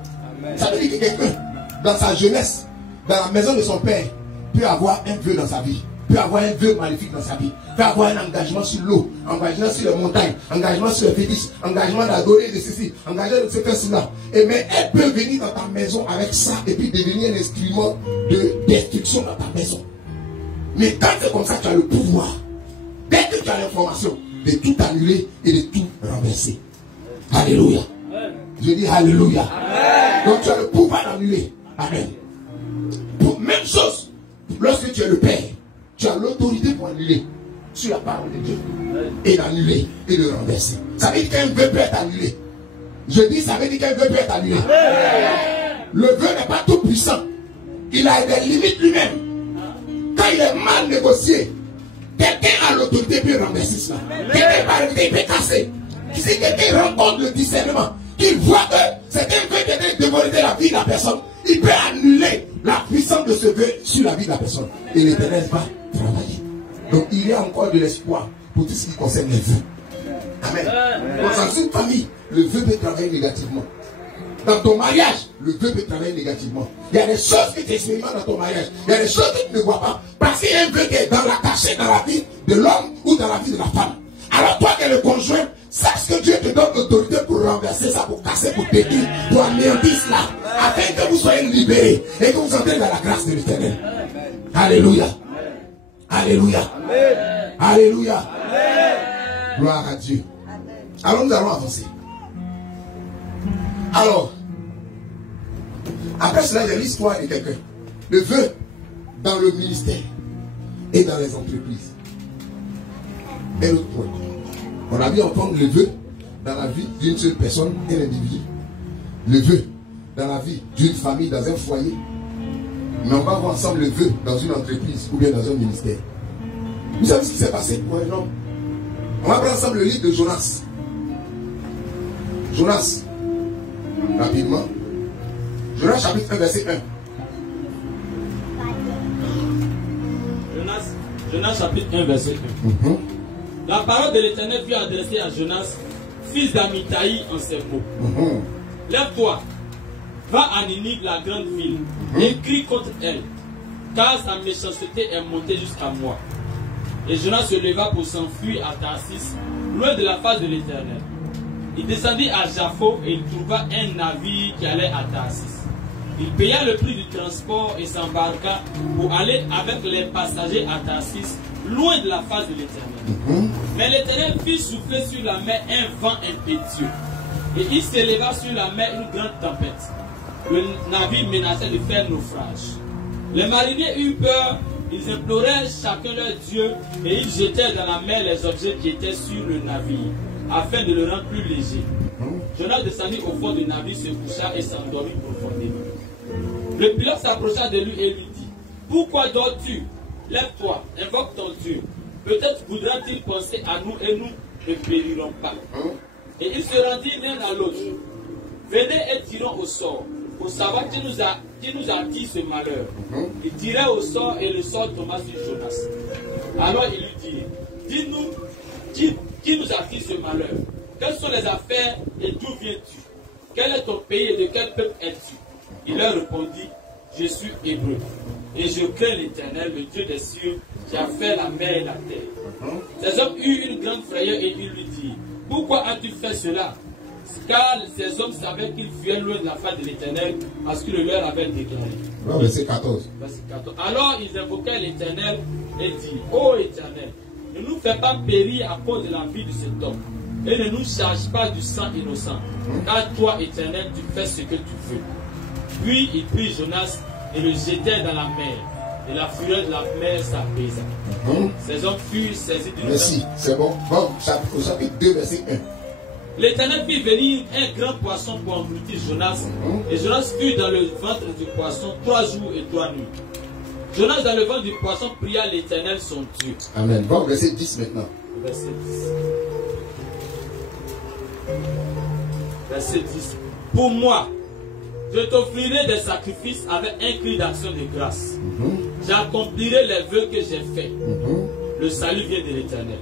Ça veut dire que quelqu'un, dans sa jeunesse, dans la maison de son père, peut avoir un vœu dans sa vie, peut avoir un vœu maléfique dans sa vie, peut avoir un engagement sur l'eau, engagement sur les montagnes, engagement sur les fétiches, engagement d'adorer de ceci, engagement de ce faire cela. Et mais elle peut venir dans ta maison avec ça et puis devenir un instrument de destruction dans ta maison. Mais quand c'est comme ça, tu as le pouvoir, dès que tu as l'information, de tout annuler et de tout renverser. Alléluia. Je dis alléluia. Amen. Donc tu as le pouvoir d'annuler. Amen. Même chose, lorsque tu es le Père, tu as l'autorité pour annuler sur la parole de Dieu. Et d'annuler et de renverser. Ça veut dire qu'un vœu peut être annulé. Je dis, ça veut dire qu'un vœu peut être annulé. Le vœu n'est pas tout puissant. Il a des limites lui-même. Quand il est mal négocié, quelqu'un a l'autorité pour renverser cela. Quelqu'un va arrêter, il peut casser. Si quelqu'un rencontre le discernement, qu'il voit que c'est un vœu qui est dévorer la vie de la personne, il peut annuler la puissance de ce vœu sur la vie de la personne. Et l'Éternel va travailler. Donc il y a encore de l'espoir pour tout ce qui concerne les vœux. Amen. Dans une famille, le vœu peut travailler négativement. Dans ton mariage, le vœu peut travailler négativement. Il y a des choses que tu expérimentes dans ton mariage. Il y a des choses que tu ne vois pas. Parce qu'il y a un vœu qui est dans la cachée, dans la vie de l'homme ou dans la vie de la femme. Alors toi qui es le conjoint, sache que Dieu te donne l'autorité pour renverser ça, pour casser, pour détruire, pour anéantir cela, afin que vous soyez libérés et que vous entrez dans la grâce de l'Éternel. Alléluia. Alléluia. Alléluia. Gloire à Dieu. Alors nous allons avancer. Alors, après cela, il y a l'histoire de quelqu'un. Le vœu dans le ministère et dans les entreprises. Et l'autre point. On a vu entendre le vœu dans la vie d'une seule personne, un individu. Le vœu dans la vie d'une famille, dans un foyer. Mais on va voir ensemble le vœu dans une entreprise ou bien dans un ministère. Vous savez ce qui s'est passé pour un homme? On va prendre ensemble le livre de Jonas. Jonas. Rapidement. Jonas chapitre 1 verset 1. Jonas chapitre 1 verset 1. La parole de l'Éternel fut adressée à Jonas, fils d'Amithaï, en ces mots. Lève-toi, va à Ninive, la grande ville, et crie contre elle, car sa méchanceté est montée jusqu'à moi. Et Jonas se leva pour s'enfuir à Tarsis, loin de la face de l'Éternel. Il descendit à Jaffo et il trouva un navire qui allait à Tarsis. Il paya le prix du transport et s'embarqua pour aller avec les passagers à Tarsis, loin de la face de l'Éternel. Mais l'Éternel fit souffler sur la mer un vent impétueux. Et il s'éleva sur la mer une grande tempête. Le navire menaçait de faire naufrage. Les mariniers eurent peur, ils implorèrent chacun leur Dieu et ils jetèrent dans la mer les objets qui étaient sur le navire, afin de le rendre plus léger. Jonas descendit au fond du navire, se coucha et s'endormit profondément. Le pilote s'approcha de lui et lui dit: pourquoi dors-tu? Lève-toi, invoque ton Dieu. Peut-être voudra-t-il penser à nous et nous ne périrons pas. Et ils se rendirent l'un à l'autre. Venez et tirons au sort, pour savoir qui nous a dit ce malheur. Ils tiraient au sort et le sort tomba sur Jonas. Alors il lui dit: dis-nous, qui nous a dit ce malheur? Quelles sont les affaires et d'où viens-tu? Quel est ton pays et de quel peuple es-tu? Il leur répondit: je suis hébreu. Et je crains l'Éternel, le Dieu des cieux, qui a fait la mer et la terre. Ces hommes eurent une grande frayeur et ils lui dirent: pourquoi as-tu fait cela? Car ces hommes savaient qu'ils fuyaient loin de la face de l'Éternel, parce qu'il le leur avait déclaré. Verset 14. Alors ils invoquèrent l'Éternel et dirent: ô Éternel, ne nous fais pas périr à cause de la vie de cet homme, et ne nous charge pas du sang innocent, car toi, Éternel, tu fais ce que tu veux. Puis ils prirent Jonas et le jetèrent dans la mer, et la fureur de la mer s'apaisa. Ces hommes furent saisis d'une... Merci, c'est bon. Bon, au chapitre 2, verset 1. L'Éternel fit venir un grand poisson pour engloutir Jonas. Et Jonas fut dans le ventre du poisson 3 jours et 3 nuits. Jonas dans le ventre du poisson pria l'Éternel son Dieu. Amen. Bon, verset 10 maintenant. Verset 10. Verset 10. Pour moi, je t'offrirai des sacrifices avec un cri d'action de grâce. J'accomplirai les vœux que j'ai faits. Le salut vient de l'Éternel.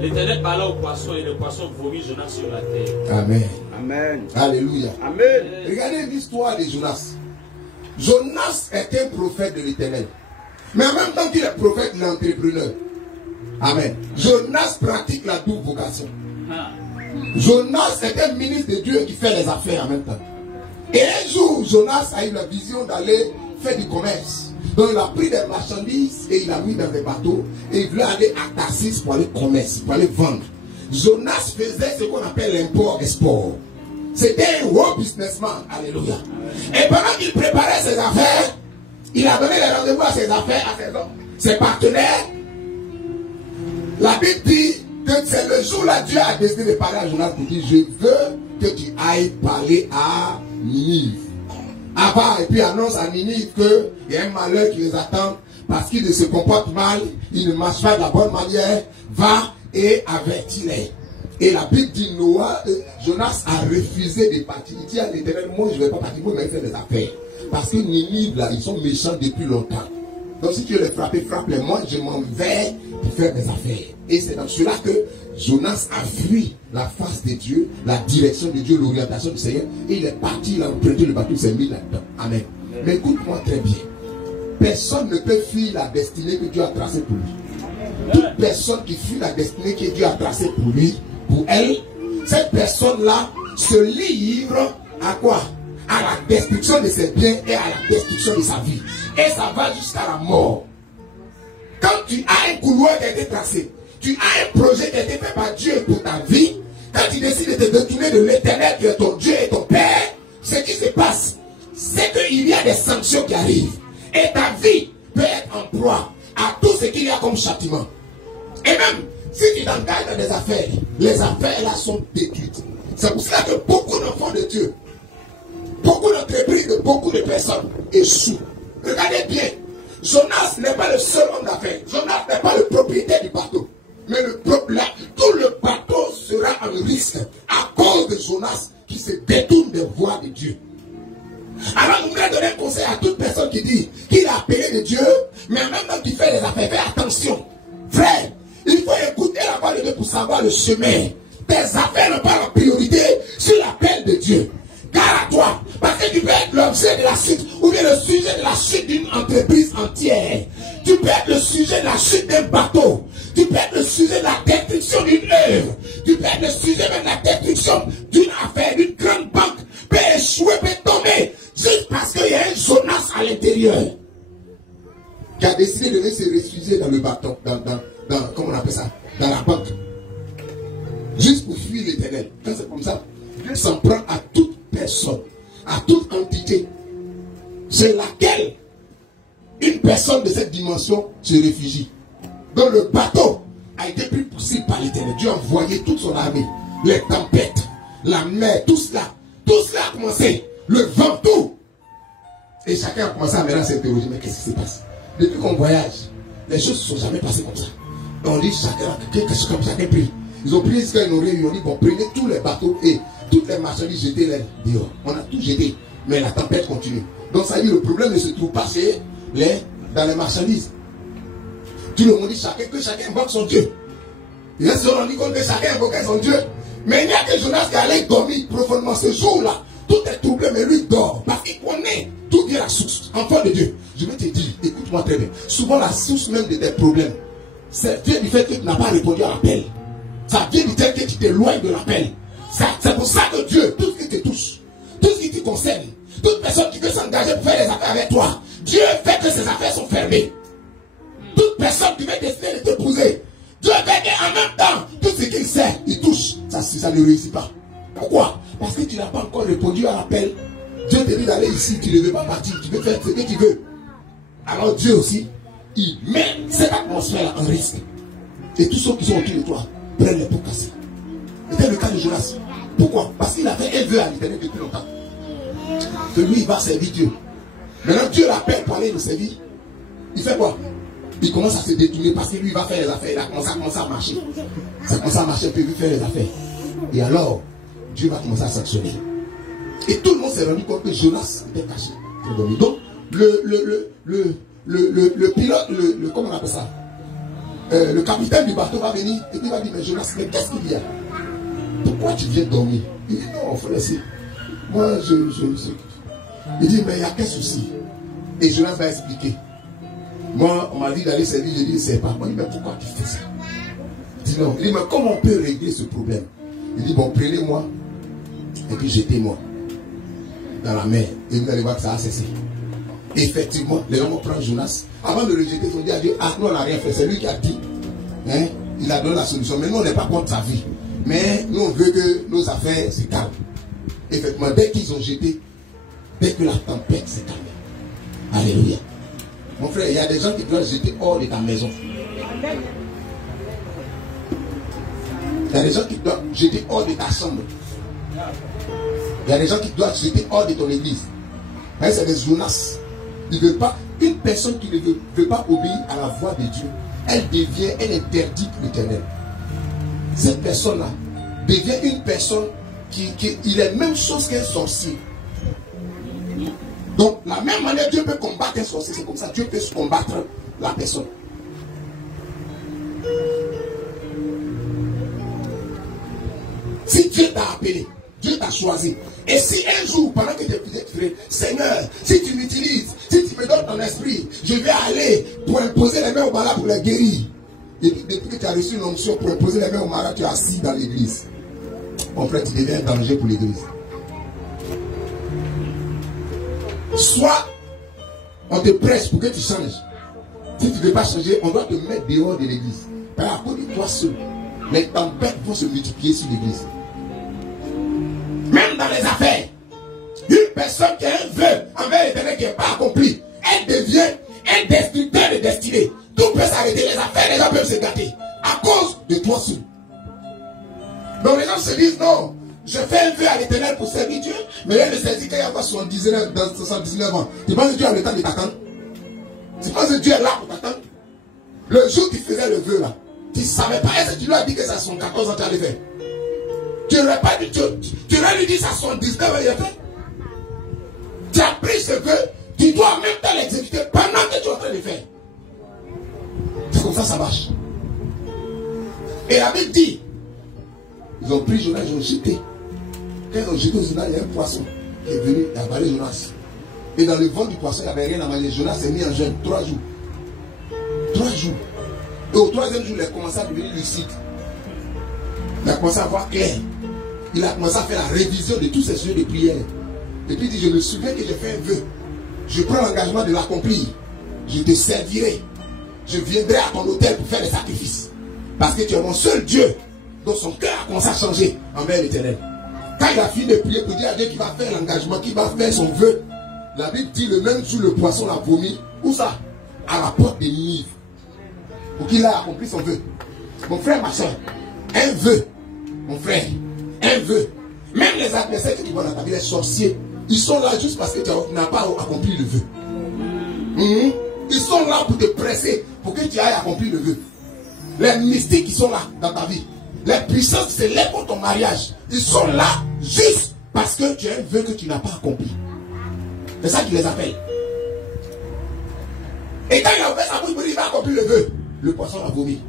L'Éternel parla au poisson et le poisson vomit Jonas sur la terre. Amen. Amen. Alléluia. Amen. Regardez l'histoire de Jonas. Jonas est un prophète de l'Éternel. Mais en même temps qu'il est prophète, il est entrepreneur. Amen. Jonas pratique la double vocation. Jonas est un ministre de Dieu qui fait les affaires en même temps. Et un jour, Jonas a eu la vision d'aller faire du commerce. Donc il a pris des marchandises et il a mis dans des bateaux. Et il voulait aller à Tarsis pour aller commerce, pour aller vendre. Jonas faisait ce qu'on appelle l'import-export. C'était un gros businessman. Alléluia. Et pendant qu'il préparait ses affaires, il a donné les rendez-vous à ses affaires, à ses hommes, ses partenaires. La Bible dit que c'est le jour-là Dieu a décidé de parler à Jonas pour dire: je veux que tu ailles parler à Ninive. Avant, et puis annonce à Ninive qu'il y a un malheur qui les attend parce qu'ils ne se comportent mal, ils ne marchent pas de la bonne manière. Va et avertis-les. Et la Bible dit Jonas a refusé de partir. Il dit à l'Éternel: moi je ne vais pas partir, moi je vais faire des affaires. Parce que Ninive là, ils sont méchants depuis longtemps. Donc si tu veux les frapper, frappe-les. Moi je m'en vais pour faire des affaires. Et c'est dans cela que Jonas a fui la face de Dieu, la direction de Dieu, l'orientation du Seigneur. Et il est parti, il a emprunté le bateau, il s'est mis là-dedans. Amen. Mais écoute-moi très bien. Personne ne peut fuir la destinée que Dieu a tracée pour lui. Toute personne qui fuit la destinée que Dieu a tracée pour lui, pour elle, cette personne-là se livre à quoi? À la destruction de ses biens et à la destruction de sa vie. Et ça va jusqu'à la mort. Quand tu as un couloir qui a été tracé, tu as un projet qui a été fait par Dieu pour ta vie, quand tu décides de te détourner de l'Éternel qui est ton Dieu et ton Père, ce qui se passe, c'est qu'il y a des sanctions qui arrivent. Et ta vie peut être en proie à tout ce qu'il y a comme châtiment. Et même, si tu t'engages dans des affaires, les affaires là sont détruites. C'est pour cela que beaucoup d'enfants de Dieu, beaucoup d'entreprises, beaucoup de personnes échouent. Regardez bien, Jonas n'est pas le seul homme d'affaires. Jonas n'est pas le propriétaire du bateau. Mais tout le bateau sera en risque à cause de Jonas qui se détourne des voies de Dieu. Alors, je voudrais donner un conseil à toute personne qui dit qu'il est appelé de Dieu, mais en même temps qu'il fait les affaires. Fais attention. Frère, il faut écouter la voix de Dieu pour savoir le chemin. Tes affaires n'ont pas la priorité sur l'appel de Dieu. Car à toi, parce que tu peux être l'objet de la chute, ou bien le sujet de la chute d'une entreprise entière. Tu peux être le sujet de la chute d'un bateau. Tu peux être le sujet de la destruction d'une œuvre. Tu peux être le sujet de la destruction d'une affaire, d'une grande banque. Peut échouer, peut tomber, juste parce qu'il y a un Jonas à l'intérieur qui a décidé de se réfugier dans le bateau, dans comment on appelle ça, dans la banque. Juste pour fuir l'Éternel. Quand c'est comme ça, Dieu s'en prend à toute personne, à toute entité, c'est laquelle une personne de cette dimension se réfugie. Donc le bateau a été pris possible par l'Éternel. Dieu a envoyé toute son armée, les tempêtes, la mer, tout cela a commencé, le vent, tout. Et chacun a commencé à maintenant s'interroger, mais qu'est-ce qui se passe? Depuis qu'on voyage, les choses ne sont jamais passées comme ça. On dit chacun, qu'est-ce que chacun prie? Ils ont pris ce qu'ils ont réuni, bon, prenez tous les bateaux et toutes les marchandises, jetez-les dehors. On a tout jeté, mais la tempête continue. Donc ça dit, le problème ne se trouve pas dans les marchandises. Tout le monde dit que chacun invoque son Dieu. Ils se sont rendus compte que chacun invoquait son Dieu. Mais il n'y a que Jonas qui allait dormir profondément ce jour-là. Tout est troublé, mais lui dort. Parce qu'il connaît d'où vient la source. Enfant de Dieu, je vais te dire, écoute-moi très bien. Souvent la source même de tes problèmes, c'est vient du fait que tu n'as pas répondu à l'appel. Ça vient du fait que tu t'éloignes de l'appel. C'est pour ça que Dieu, tout ce qui te touche, tout ce qui te concerne, toute personne qui veut s'engager pour faire des affaires avec toi, Dieu fait que ses affaires sont fermées. Toute personne qui veut décider de t'épouser, Dieu fait qu'en même temps, tout ce qu'il sait, il touche. Ça ne réussit pas. Pourquoi? Parce que tu n'as pas encore répondu à l'appel. Dieu te dit d'aller ici, tu ne veux pas partir, tu veux faire ce que tu veux. alors Dieu aussi, il met cette atmosphère en risque. Et tous ceux qui sont autour de toi prennent les pots cassés. C'était le cas de Jonas. Pourquoi? Parce qu'il avait un vœu à l'Éternel depuis longtemps. Que lui, il va servir Dieu. Maintenant, Dieu l'appelle pour aller le servir. Il fait quoi? Il commence à se détourner parce que lui, il va faire les affaires. Il a commencé à marcher. Ça commence à marcher, puis il veut faire les affaires. Et alors, Dieu va commencer à sanctionner. Et tout le monde s'est rendu compte que Jonas était caché. Donc, le pilote, comment on appelle ça? Le capitaine du bateau va venir et puis il va dire, mais Jonas, mais qu'est-ce qu'il y a? Pourquoi tu viens dormir? Il dit, non, frère, moi, il dit, mais il y a quel souci? Et Jonas va expliquer. Moi, on m'a dit d'aller servir, j'ai dit, c'est pas. Moi, il dit, mais pourquoi tu fais ça? Il dit, non. Il dit, mais comment on peut régler ce problème? Il dit, bon, prenez-moi et puis jetez-moi dans la mer. Et vous allez voir que ça a cessé. Effectivement, les gens vont prendre Jonas. Avant de le rejeter, ils vont dire à Dieu, ah, nous on n'a rien fait. C'est lui qui a dit. Hein? Il a donné la solution. Mais nous, on n'est pas contre sa vie. Mais nous, on veut que nos affaires se calment. Effectivement, dès qu'ils ont jeté, dès que la tempête s'est calmée. Alléluia. Mon frère, il y a des gens qui doivent jeter hors de ta maison. Il y a des gens qui doivent jeter hors de ta chambre. Il y a des gens qui doivent jeter hors de ton église. C'est des Jonas. Ils ne veulent pas. Une personne qui ne veut pas obéir à la voix de Dieu, elle interdit l'Éternel. Cette personne-là devient une personne qui est la même chose qu'un sorcier. Donc, la même manière, Dieu peut combattre un sorcier. C'est comme ça, Dieu peut combattre la personne. Si Dieu t'a appelé, Dieu t'a choisi. Et si un jour, pendant que tu es Seigneur, si tu m'utilises, si tu me donnes ton esprit, je vais aller pour imposer les mains au malade pour les guérir. Et puis, depuis que tu as reçu une onction pour imposer les mains au malade, tu es assis dans l'église. En fait, tu deviens un danger pour l'église. Soit on te presse pour que tu changes. Si tu ne veux pas changer, on doit te mettre dehors de l'église. Par rapport de toi seul, les tempêtes vont se multiplier sur l'église. Même dans les affaires, une personne qui a un vœu envers l'Éternel qui n'est pas accompli, elle devient un destructeur de destinée. Tout peut s'arrêter, les affaires, les gens peuvent se gâter à cause de toi seul. Donc les gens se disent non, je fais un vœu à l'Éternel pour servir Dieu, mais elle ne saisit qu'il y a pas 79 ans. Tu penses que Dieu a le temps de t'attendre? Tu penses que Dieu est là pour t'attendre? Le jour qu'il faisait le vœu là, tu ne savais pas, est-ce que tu lui as dit que c'est à son 14 ans que tu allais faire? Tu n'aurais pas dit, tu aurais lui dit ça à son 19 ans, il a fait. Tu as pris ce vœu, tu dois en même temps l'exécuter pendant que tu es en train de faire. C'est comme ça marche. Et la Bible dit, ils ont pris Jonas, ils ont jeté. Quand ils ont jeté Jonas, il y a un poisson qui est venu, il a avalé Jonas. Et dans le ventre du poisson, il n'y avait rien à manger. Jonas s'est mis en jeûne 3 jours. 3 jours. Et au 3e jour, il a commencé à devenir lucide. Il a commencé à voir clair. Il a commencé à faire la révision de tous ses sujets de prière. Et puis il dit, je me souviens que j'ai fait un vœu. Je prends l'engagement de l'accomplir. Je te servirai. Je viendrai à ton autel pour faire des sacrifices. Parce que tu es mon seul Dieu. Donc son cœur a commencé à changer envers l'Éternel. Quand il a fini de prier pour dire à Dieu qu'il va faire l'engagement, qu'il va faire son vœu, la Bible dit le même jour le poisson l'a vomi. Où ça? À la porte de Ninive. Pour qu'il ait accompli son vœu. Mon frère, ma soeur, un vœu, mon frère, un vœu. Même les adversaires qui vont dans ta vie, les sorciers, ils sont là juste parce que tu n'as pas accompli le vœu. Ils sont là pour te presser, pour que tu ailles accomplir le vœu. Les mystiques qui sont là dans ta vie, les puissances qui se lèvent pour ton mariage, ils sont là juste parce que tu as un vœu que tu n'as pas accompli. C'est ça qui les appelle. Et quand il a ouvert sa bouche pour dire qu'il va accomplir le vœu, le poisson l'a vomi.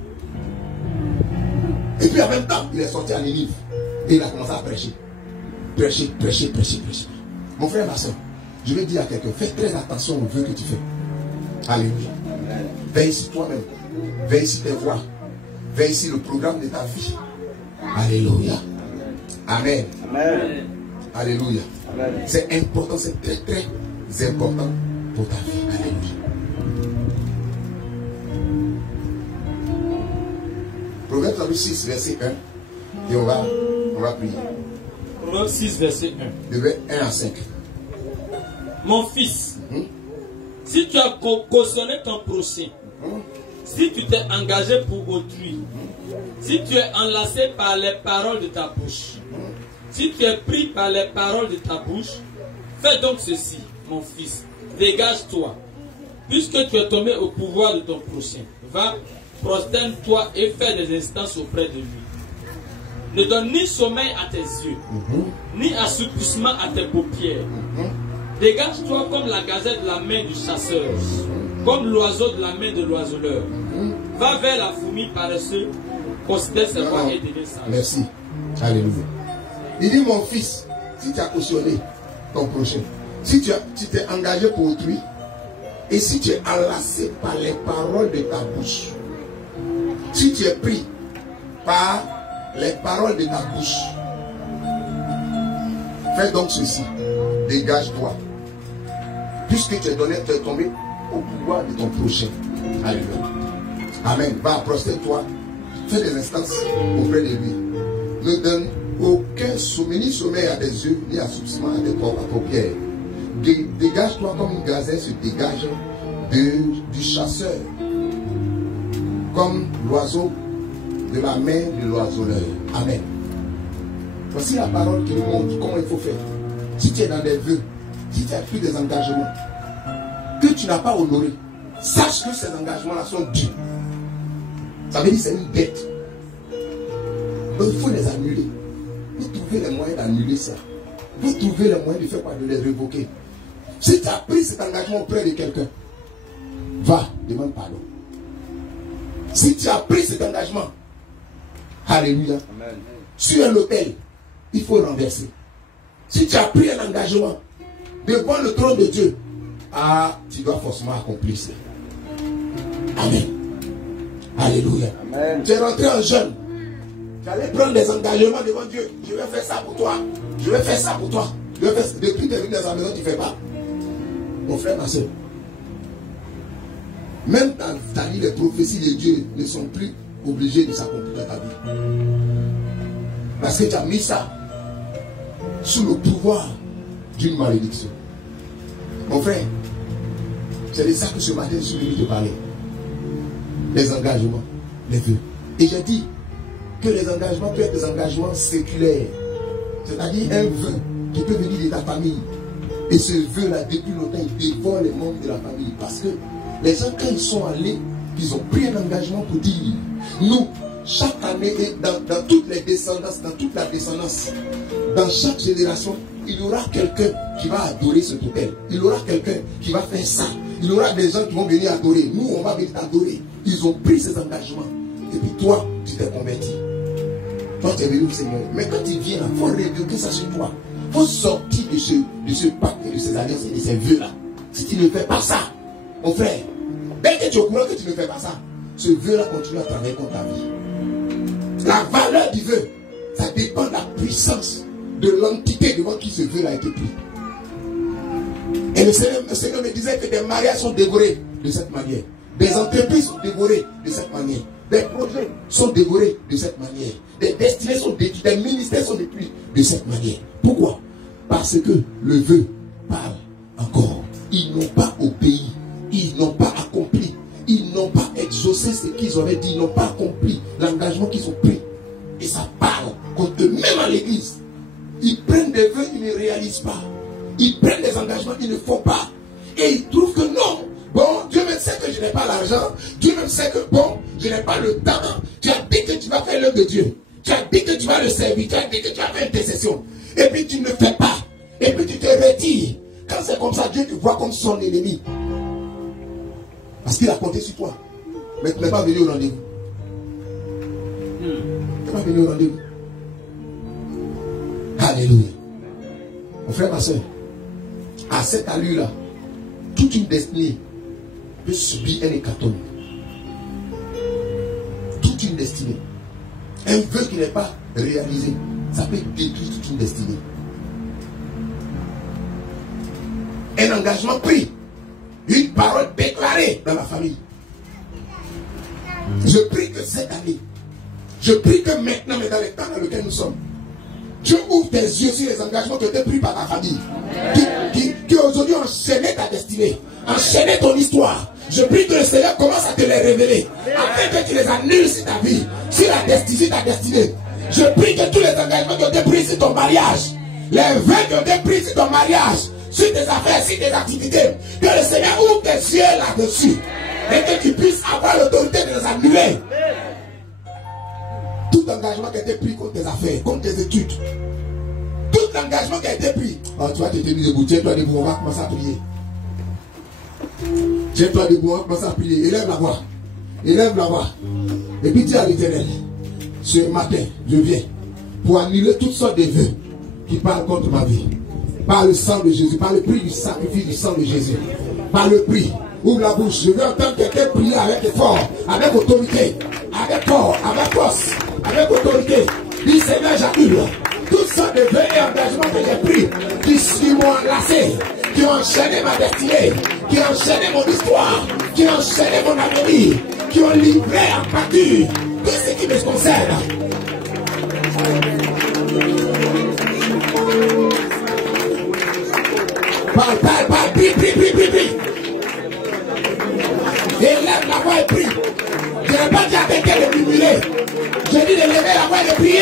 Et puis en même temps, il est sorti à Ninive. Et il a commencé à prêcher. Prêcher, prêcher, prêcher, prêcher. Mon frère, ma soeur, je vais dire à quelqu'un, fais très attention aux vœux que tu fais. Alléluia. Veille sur toi-même. Veille sur tes voix. Veille sur le programme de ta vie. Alléluia. Amen. Amen. Alléluia. C'est important, c'est très très important pour ta vie. Alléluia. Proverbe 6, verset 1. Et on va prier. Proverbe 6, verset 1. De 1 à 5. Mon fils, Si tu as cautionné ton prochain, si tu t'es engagé pour autrui, si tu es enlacé par les paroles de ta bouche, si tu es pris par les paroles de ta bouche, fais donc ceci, mon fils, dégage-toi, puisque tu es tombé au pouvoir de ton prochain. Va, prosterne-toi et fais des instances auprès de lui. Ne donne ni sommeil à tes yeux, ni assoupissement à tes paupières. Dégage-toi comme la gazelle de la main du chasseur, comme l'oiseau de la main de l'oiseleur. Va vers la fourmi paresseuse, considère ses voies et deviens sage. Merci. Alléluia. Il dit, mon fils, si tu as cautionné ton prochain, si tu t'es engagé pour autrui, et si tu es enlacé par les paroles de ta bouche, si tu es pris par les paroles de ta bouche, fais donc ceci, dégage-toi, puisque tu es tombé au pouvoir de ton prochain. Alléluia. Amen. Va, prosterne-toi, fais des instances auprès de lui. Ne donne aucun sommeil, ni sommeil à tes yeux, ni assoupissement à tes paupières. Dégage-toi comme une gazelle se dégage du chasseur, comme l'oiseau de la main de l'oiseleur. Amen. Voici la parole qui nous montre comment il faut faire. Si tu es dans des vœux, si tu as pris des engagements que tu n'as pas honorés, sache que ces engagements-là sont dus. Ça veut dire que c'est une dette. Donc il faut les annuler. Vous trouvez les moyens d'annuler ça. Vous trouvez les moyens de faire quoi? De les révoquer. Si tu as pris cet engagement auprès de quelqu'un, va, demande pardon. Si tu as pris cet engagement, alléluia, amen, sur un autel, il faut renverser. Si tu as pris un engagement devant le trône de Dieu, tu dois forcément accomplir ça. Amen. Alléluia. Amen. Tu es rentré en jeune. Tu allais prendre des engagements devant Dieu. Je vais faire ça pour toi. Je vais faire ça pour toi. Je vais faire ça. Depuis que tu es venu dans la maison, tu ne fais pas. Mon frère, ma soeur. Même dans ta vie, les prophéties de Dieu ne sont plus obligées de s'accomplir dans ta vie. Parce que tu as mis ça sous le pouvoir d'une malédiction. Mon frère, c'est de ça que ce matin je suis venu te parler. Les engagements, les vœux. Et j'ai dit que les engagements peuvent être des engagements séculaires. C'est-à-dire un vœu qui peut venir de ta famille. Et ce vœu-là, depuis longtemps, il dévore les membres de la famille. Parce que les gens, quand ils sont allés, ils ont pris un engagement pour dire, nous, chaque année, et dans toutes les descendances, dans toute la descendance, dans chaque génération, il y aura quelqu'un qui va adorer ce autel. Il y aura quelqu'un qui va faire ça. Il y aura des gens qui vont venir adorer. Nous, on va venir adorer. Ils ont pris ces engagements. Et puis toi, tu t'es converti. Toi, tu es venu au Seigneur. Mais quand il vient, il faut révoquer ça sur toi. Il faut sortir de ce pacte et de ces alliances et de ces vœux-là. Si tu ne fais pas ça, mon frère, dès que tu es au courant que tu ne fais pas ça, ce vœu-là continue à travailler contre ta vie. La valeur du vœu, ça dépend de la puissance de l'entité devant qui ce vœu-là a été pris. Et le Seigneur me disait que des mariages sont dévorés de cette manière. Des entreprises sont dévorées de cette manière. Des projets sont dévorés de cette manière. Des destinées sont détruites. Des ministères sont détruits de cette manière. Pourquoi? Parce que le vœu parle encore. Ils n'ont pas obéi. Ils n'ont pas accompli. Ils n'ont pas exaucé ce qu'ils auraient dit. Ils n'ont pas accompli l'engagement qu'ils ont pris. Et ça parle contre eux, même à l'église. Ils prennent des vœux, ils ne réalisent pas. Ils prennent des engagements, ils ne font pas. Et ils trouvent que non. Bon, Dieu même sait que je n'ai pas l'argent. Dieu même sait que bon, je n'ai pas le temps. Tu as dit que tu vas faire l'œuvre de Dieu. Tu as dit que tu vas le servir. Tu as dit que tu vas faire intercession. Et puis tu ne le fais pas. Et puis tu te retires. Quand c'est comme ça, Dieu te voit comme son ennemi. Parce qu'il a compté sur toi. Mais tu n'es pas venu au rendez-vous. Tu n'es pas venu au rendez-vous. Alléluia. Mon frère, ma soeur, à cette allure-là, toute une destinée peut subir un hécatombe. Toute une destinée. Un vœu qui n'est pas réalisé, ça peut détruire toute une destinée. Un engagement pris, une parole déclarée dans la famille. Je prie que cette année, je prie que maintenant, mais dans le temps dans lequel nous sommes, Dieu ouvre tes yeux sur les engagements que tu as pris par ta famille. Qui aujourd'hui ont enchaîné ta destinée. enchaîner ton histoire. Je prie que le Seigneur commence à te les révéler, afin que tu les annules sur ta vie, sur la destinée, ta destinée. Je prie que tous les engagements qui ont été pris sur ton mariage, les vœux qui ont été pris sur ton mariage, sur tes affaires, sur tes activités, que le Seigneur ouvre tes yeux là-dessus, et que tu puisses avoir l'autorité de les annuler. Tout engagement qui a été pris contre tes affaires, contre tes études, tout engagement qui a été pris, oh, tu vas te tenir debout, tiens-toi debout, on va commencer à prier. Tiens-toi debout, on va commencer à prier. Élève la voix. Élève la voix. Et puis dis à l'Éternel, ce matin, je viens pour annuler toutes sortes de vœux qui parlent contre ma vie. Par le sang de Jésus, par le prix du sacrifice du sang de Jésus. Par le prix. Ouvre la bouche. Je veux entendre quelqu'un prier avec effort, avec autorité, avec force, avec force, avec autorité. Dis Seigneur, j'annule toutes sortes de vœux et engagements que j'ai pris, qui m'ont enlacé, qui ont enchaîné ma destinée, qui ont enchaîné mon histoire, qui ont enchaîné mon avenir, qui ont livré en pâture tout ce qui me concerne. Parle, prie. Élève la voix et prie. Je n'ai pas dit à quelqu'un de murmurer. Je dis de lever la voix et de prier.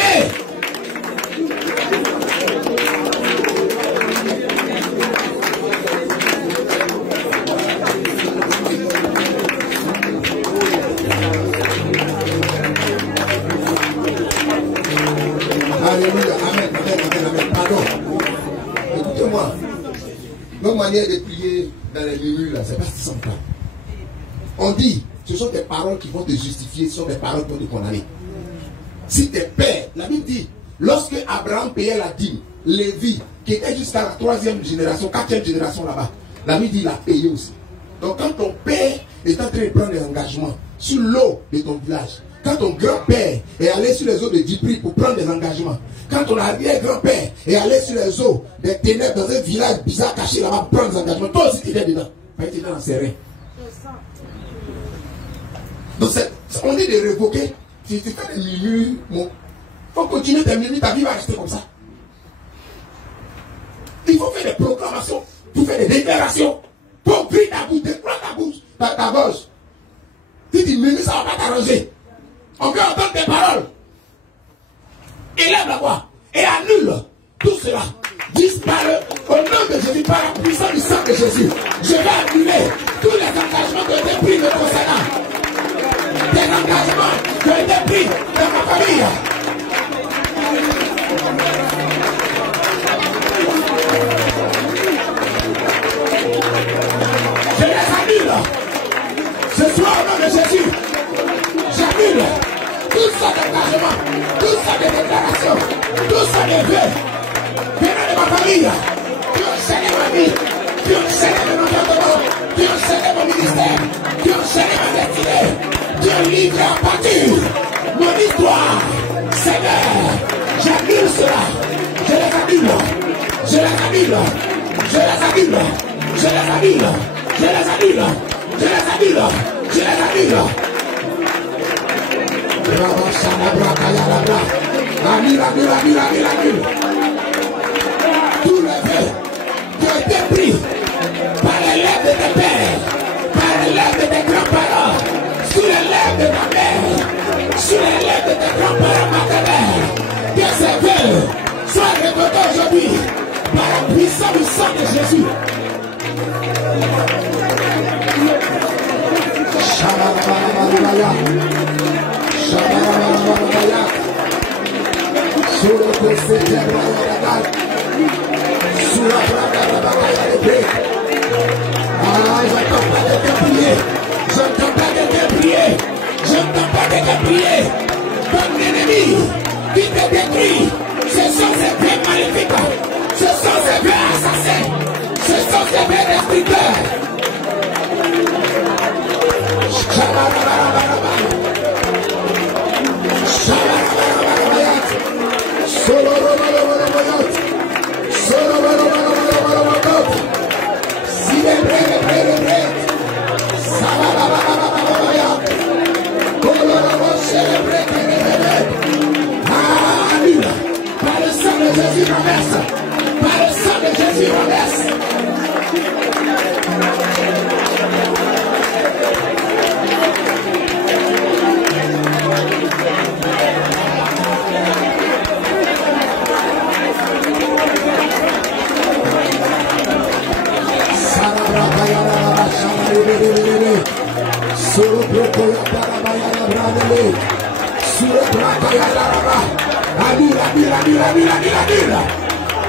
Alléluia, amen. Pardon. Écoutez-moi. Notre manière de prier dans les murmures, c'est pas si simple. On dit, ce sont des paroles qui vont te justifier, ce sont des paroles qui vont te condamner. Si tes pères, la Bible dit, lorsque Abraham payait la dîme, Lévi, qui était jusqu'à la 3e génération, 4e génération là-bas, la Bible dit, il a payé aussi. Donc quand ton père est en train de prendre des engagements sur l'eau de ton village, quand ton grand-père est allé sur les eaux de Djibri pour prendre des engagements, quand ton arrière-grand-père est allé sur les eaux des ténèbres dans un village bizarre caché là-bas pour prendre des engagements, toi aussi tu es dedans. Tu es dans ses reins. Donc on dit de révoquer. Si tu fais des murmures, il faut continuer tes murmures, ta vie va rester comme ça. Il faut faire des proclamations, il faut faire des déclarations, pour ouvrir ta bouche, déclare ta bouche, ta gorge. Si tu murmures, ça ne va pas t'arranger. On veut entendre tes paroles. Élève la voix et annule tout cela. Disparaît au nom de Jésus, par la puissance du sang de Jésus. Je vais annuler tous les engagements qui ont été pris de concernant. Des engagements qui ont été pris dans ma famille. Je les annule. Ce soir, au nom de Jésus, j'annule tout ça d'engagement, tout ça de déclaration, tout ça de vœux venant de ma famille, qui ont scellé ma vie, qui ont scellé mon environnement, qui ont scellé mon ministère, qui ont scellé ma destinée, qui ont livré en pâture mon histoire. Seigneur, j'annule cela, je les annule, je les annule, je les annule, je les annule, je les annule, je les annule, je les annule. Tous les vœux qui ont été pris par les lèvres de tes pères, par les lèvres de tes grands-parents, sous les lèvres de ta mère, sous les lèvres de tes grands-parents maternels, que ces vœux soient révoltés aujourd'hui par la puissance du sang de Jésus. J'entends pas quelqu'un prier. J'entends pas quelqu'un prier. J'entends pas quelqu'un prier. Ton ennemi qui te détruit, ce sont ces vœux maléfiques. Ce sont ces vœux assassins. Ce sont ces vœux destructeurs. Par le sang de Jésus, renverse. Par le sang de Jésus, renverse.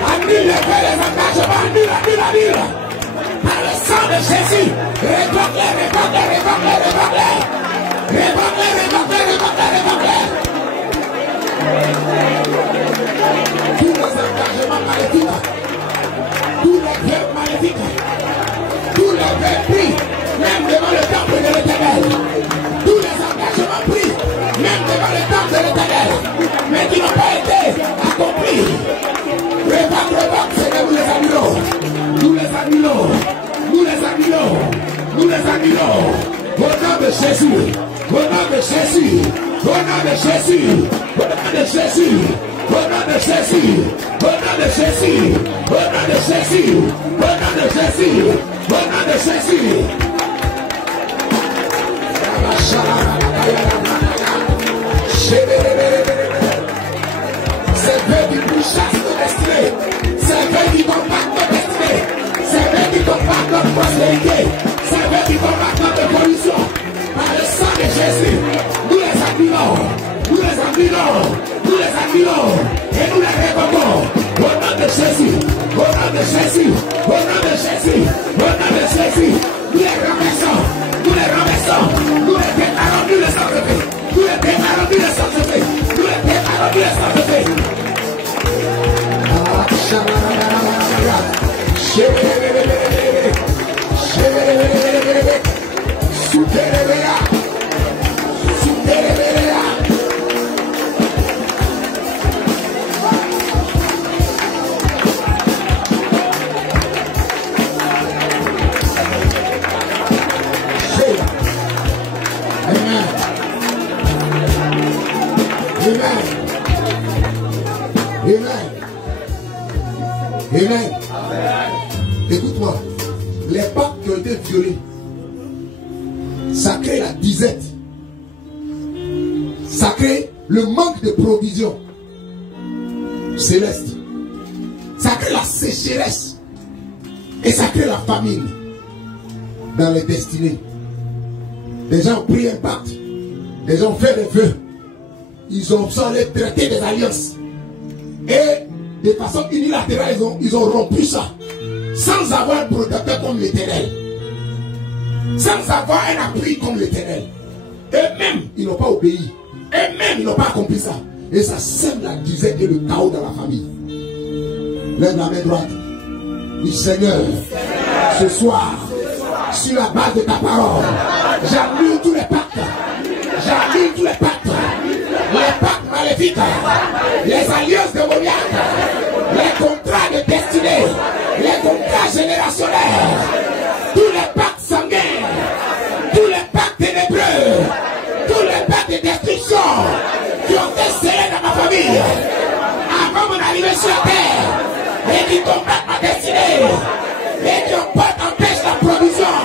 Annule les engagements, annule. Par le sang de Jésus, révoque-les. Tous les engagements maléfiques, tous les vœux maléfiques, tous les vœux pris, même devant le temple de l'Éternel, tous les engagements pris, même devant le temple de l'Éternel, mais qui n'ont pas été accomplis. Révoque, Seigneur, nous les annulons. Au nom de Jésus. C'est Dieu qui nous chasse nos destinées. C'est Dieu qui combat nos destinées. C'est Dieu qui combat notre prospérité. C'est Dieu qui combat notre évolution. Par le sang de Jésus, nous les annulons. Et nous les révoquons. Au nom de Jésus. Nous les renversons. Nous les déclarons nuls les entreprises. Nous les déclarons nuls les entreprises. Amen. Écoute-moi, les pactes qui ont été violés, ça crée la disette, ça crée le manque de provision céleste, ça crée la sécheresse et ça crée la famine dans les destinées. Des gens ont pris un pacte, des gens ont fait des vœux, ils ont les traités des alliances et de façon unilatérale, ils ont rompu ça. Sans avoir un protecteur comme l'Éternel. Sans avoir un appui comme l'Éternel. Eux-mêmes, ils n'ont pas obéi. Eux-mêmes, ils n'ont pas accompli ça. Et ça sème la disette et le chaos dans la famille. Lève la main droite. Dis Seigneur, ce soir, sur la base de ta parole, j'annule tous les pactes. Les pactes maléfiques, les alliances démoniaques, les contrats de destinée, les contrats générationnels, tous les pactes sanguins, tous les pactes ténébreux, tous les pactes de destruction qui ont été scellés dans ma famille avant mon arrivée sur la terre et qui combattent ma destinée et qui empêchent la provision,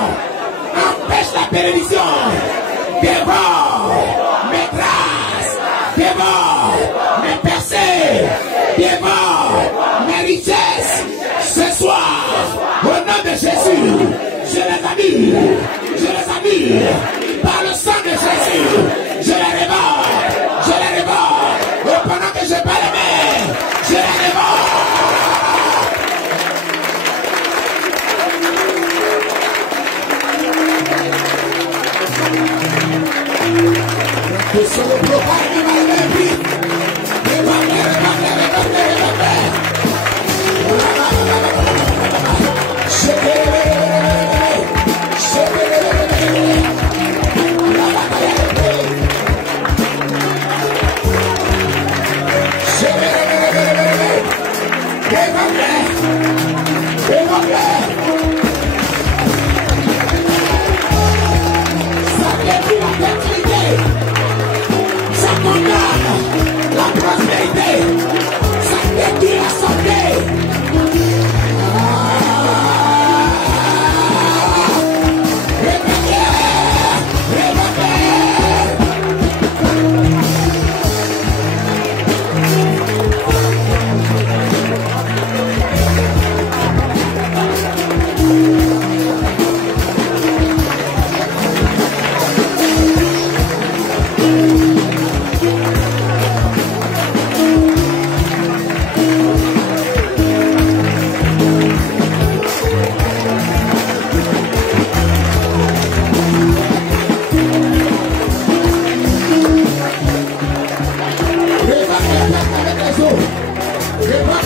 empêchent la bénédiction. Dévore mes grâces, dévore mes percées, dévore mes richesses. Ce soir, au nom de Jésus, je les annule, par le sang de Jésus, je les révoque, et pendant que je bats les mains, je les révoque. Que ce le blocage de ma vie,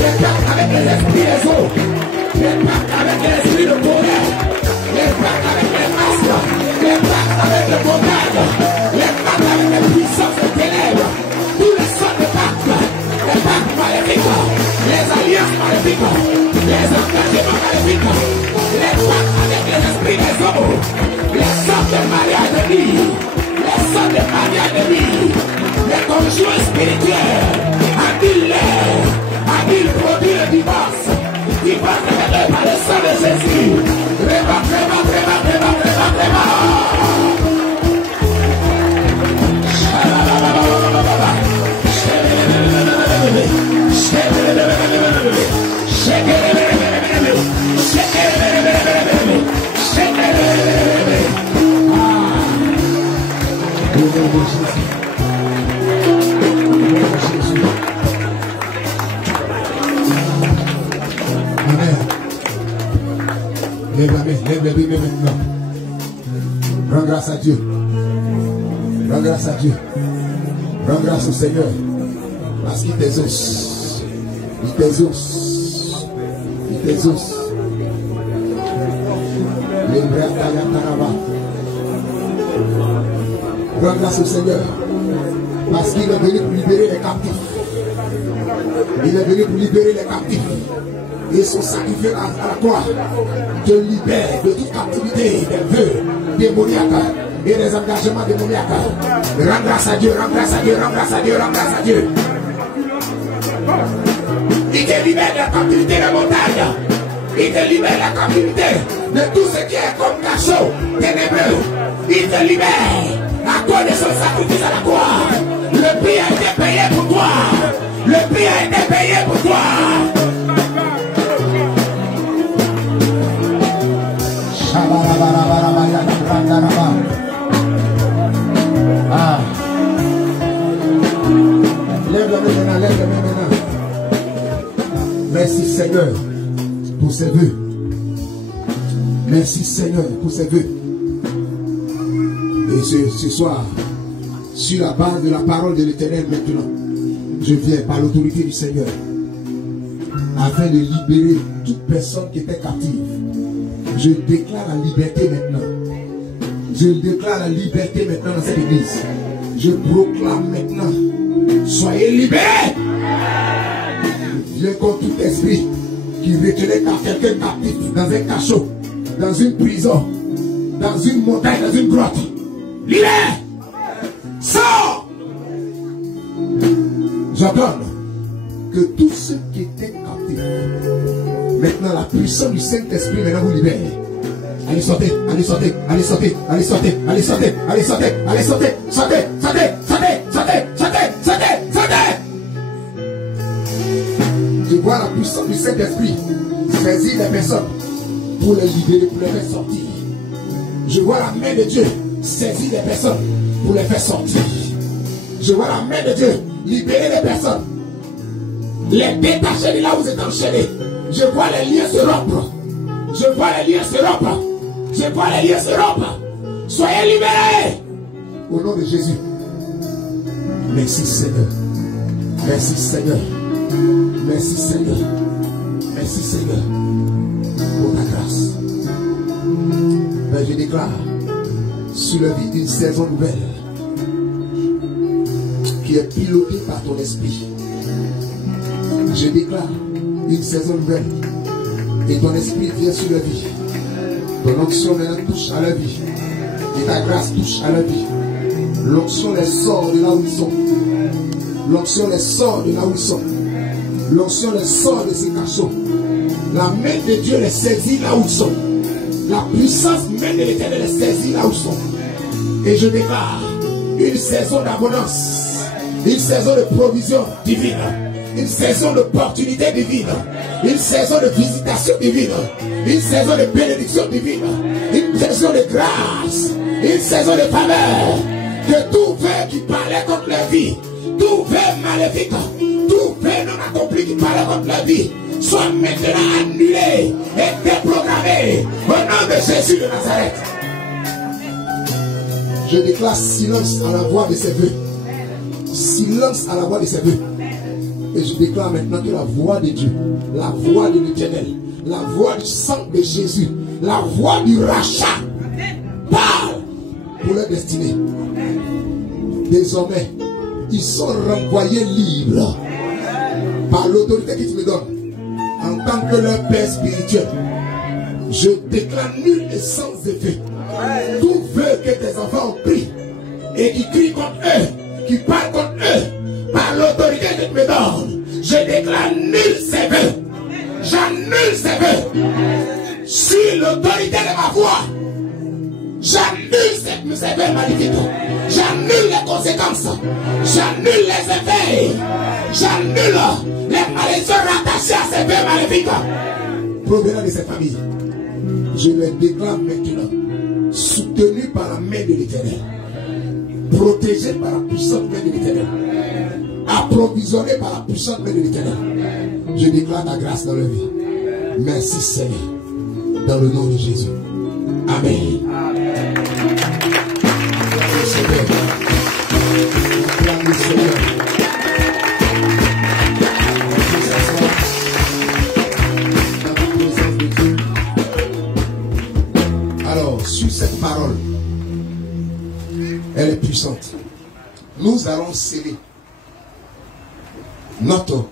les pactes avec les esprits des eaux, les pactes avec les esprits de colère, les pactes avec les masques, les pactes avec les montagnes, les pactes avec les puissances des ténèbres, tous les sortes de pactes, les pactes maléfiques, les alliances maléfiques, les engagements maléfiques, les pactes avec les esprits des eaux, les sortes de mariages de vie, les sortes de mariages de vie, les conjoints spirituels, Adil produit le divorce, divorce révélé par le sang de Jésus. Réma. Lève les mains maintenant. Rends grâce à Dieu. Rends grâce à Dieu. Rends grâce au Seigneur. Parce qu'il t'exauce. Il t'exauce. Il t'exauce. Rends grâce au Seigneur. Parce qu'il est venu pour libérer les captifs. Il est venu pour libérer les captifs. Et son sacrifice à la croix te libère de toute captivité des vœux démoniaques et des engagements démoniaques. Rends grâce à Dieu, rends grâce à Dieu, rends grâce à Dieu, rends grâce à Dieu. Il te libère de la captivité des montagnes. Il te libère de la captivité de tout ce qui est comme cachot ténébreux. Il te libère à cause de son sacrifice à la croix. Le prix a été payé pour toi. Le prix a été payé pour toi. Ah. Lève-le maintenant, lève-le maintenant. Merci Seigneur pour ces vœux. Merci Seigneur pour ces vœux. Et ce soir, sur la base de la parole de l'Éternel maintenant, je viens par l'autorité du Seigneur afin de libérer toute personne qui était captive. Je déclare la liberté maintenant. Je déclare la liberté maintenant dans cette église. Je proclame maintenant. Soyez libérés. Je viens contre tout esprit qui retenait quelqu'un captif dans un cachot, dans une prison, dans une montagne, dans une grotte. Libère. Sors. J'ordonne que tous ceux qui étaient captifs, maintenant la puissance du Saint-Esprit maintenant vous libère. Allez sortez, allez sortez, allez sortez, allez sortez, allez sortez, allez sortez, allez sortez, sortez, sortez, sortez, sortez, sortez, sortez, sortez. Je vois la puissance du Saint-Esprit saisir les personnes pour les libérer, pour les faire sortir. Je vois la main de Dieu saisir les personnes pour les faire sortir. Je vois la main de Dieu libérer les personnes, les détacher de là où vous êtes enchaînés. Je vois les liens se rompre. Je vois les liens se rompre. Je vois les liens se rompre. Soyez libérés. Au nom de Jésus. Merci Seigneur. Merci Seigneur. Merci Seigneur. Merci Seigneur. Pour ta grâce. Ben, je déclare sur la vie d'une saison nouvelle qui est pilotée par ton esprit. Je déclare une saison nouvelle et ton esprit vient sur la vie. Ton onction maintenant touche à la vie et ta grâce touche à la vie. L'onction les sort de là où ils sont. L'onction les sort de là où ils sont. L'onction les sort de ces cachots. La main de Dieu les saisit là où ils sont. La puissance même de l'Éternel les saisit là où ils sont. Et je déclare une saison d'abondance, une saison de provision divine, une saison d'opportunité divine, une saison de visitation divine, une saison de bénédiction divine, une saison de grâce, une saison de faveur. Que tout vœu qui parlait contre la vie, tout vœu maléfique, tout vœu non accompli qui parlait contre la vie, soit maintenant annulé et déprogrammé au nom de Jésus de Nazareth. Je déclare silence à la voix de ces vœux. Silence à la voix de ces vœux. Et je déclare maintenant que la voix de Dieu, la voix de l'Éternel, la voix du sang de Jésus, la voix du rachat parle pour leur destinée. Désormais, ils sont renvoyés libres par l'autorité que tu me donnes en tant que leur père spirituel. Je déclare nul et sans effet tout vœu que tes enfants ont pris et qui crient contre eux, qui parlent contre eux par l'autorité que tu me donnes. Je déclare nul ces vœux. J'annule ces vœux sur l'autorité de ma voix. J'annule ces vœux magnifiques. J'annule les conséquences. J'annule les effets. J'annule les malédictions rattachées à ces vœux maléfiques provenant de ces familles. Je les déclare maintenant soutenus par la main de l'Éternel, protégés par la puissante main de l'Éternel, approvisionnés par la puissante main de l'Éternel. Je déclare ta grâce dans leur vie. Merci Seigneur, dans le nom de Jésus. Amen. Alors, sur cette parole, elle est puissante. Nous allons sceller notre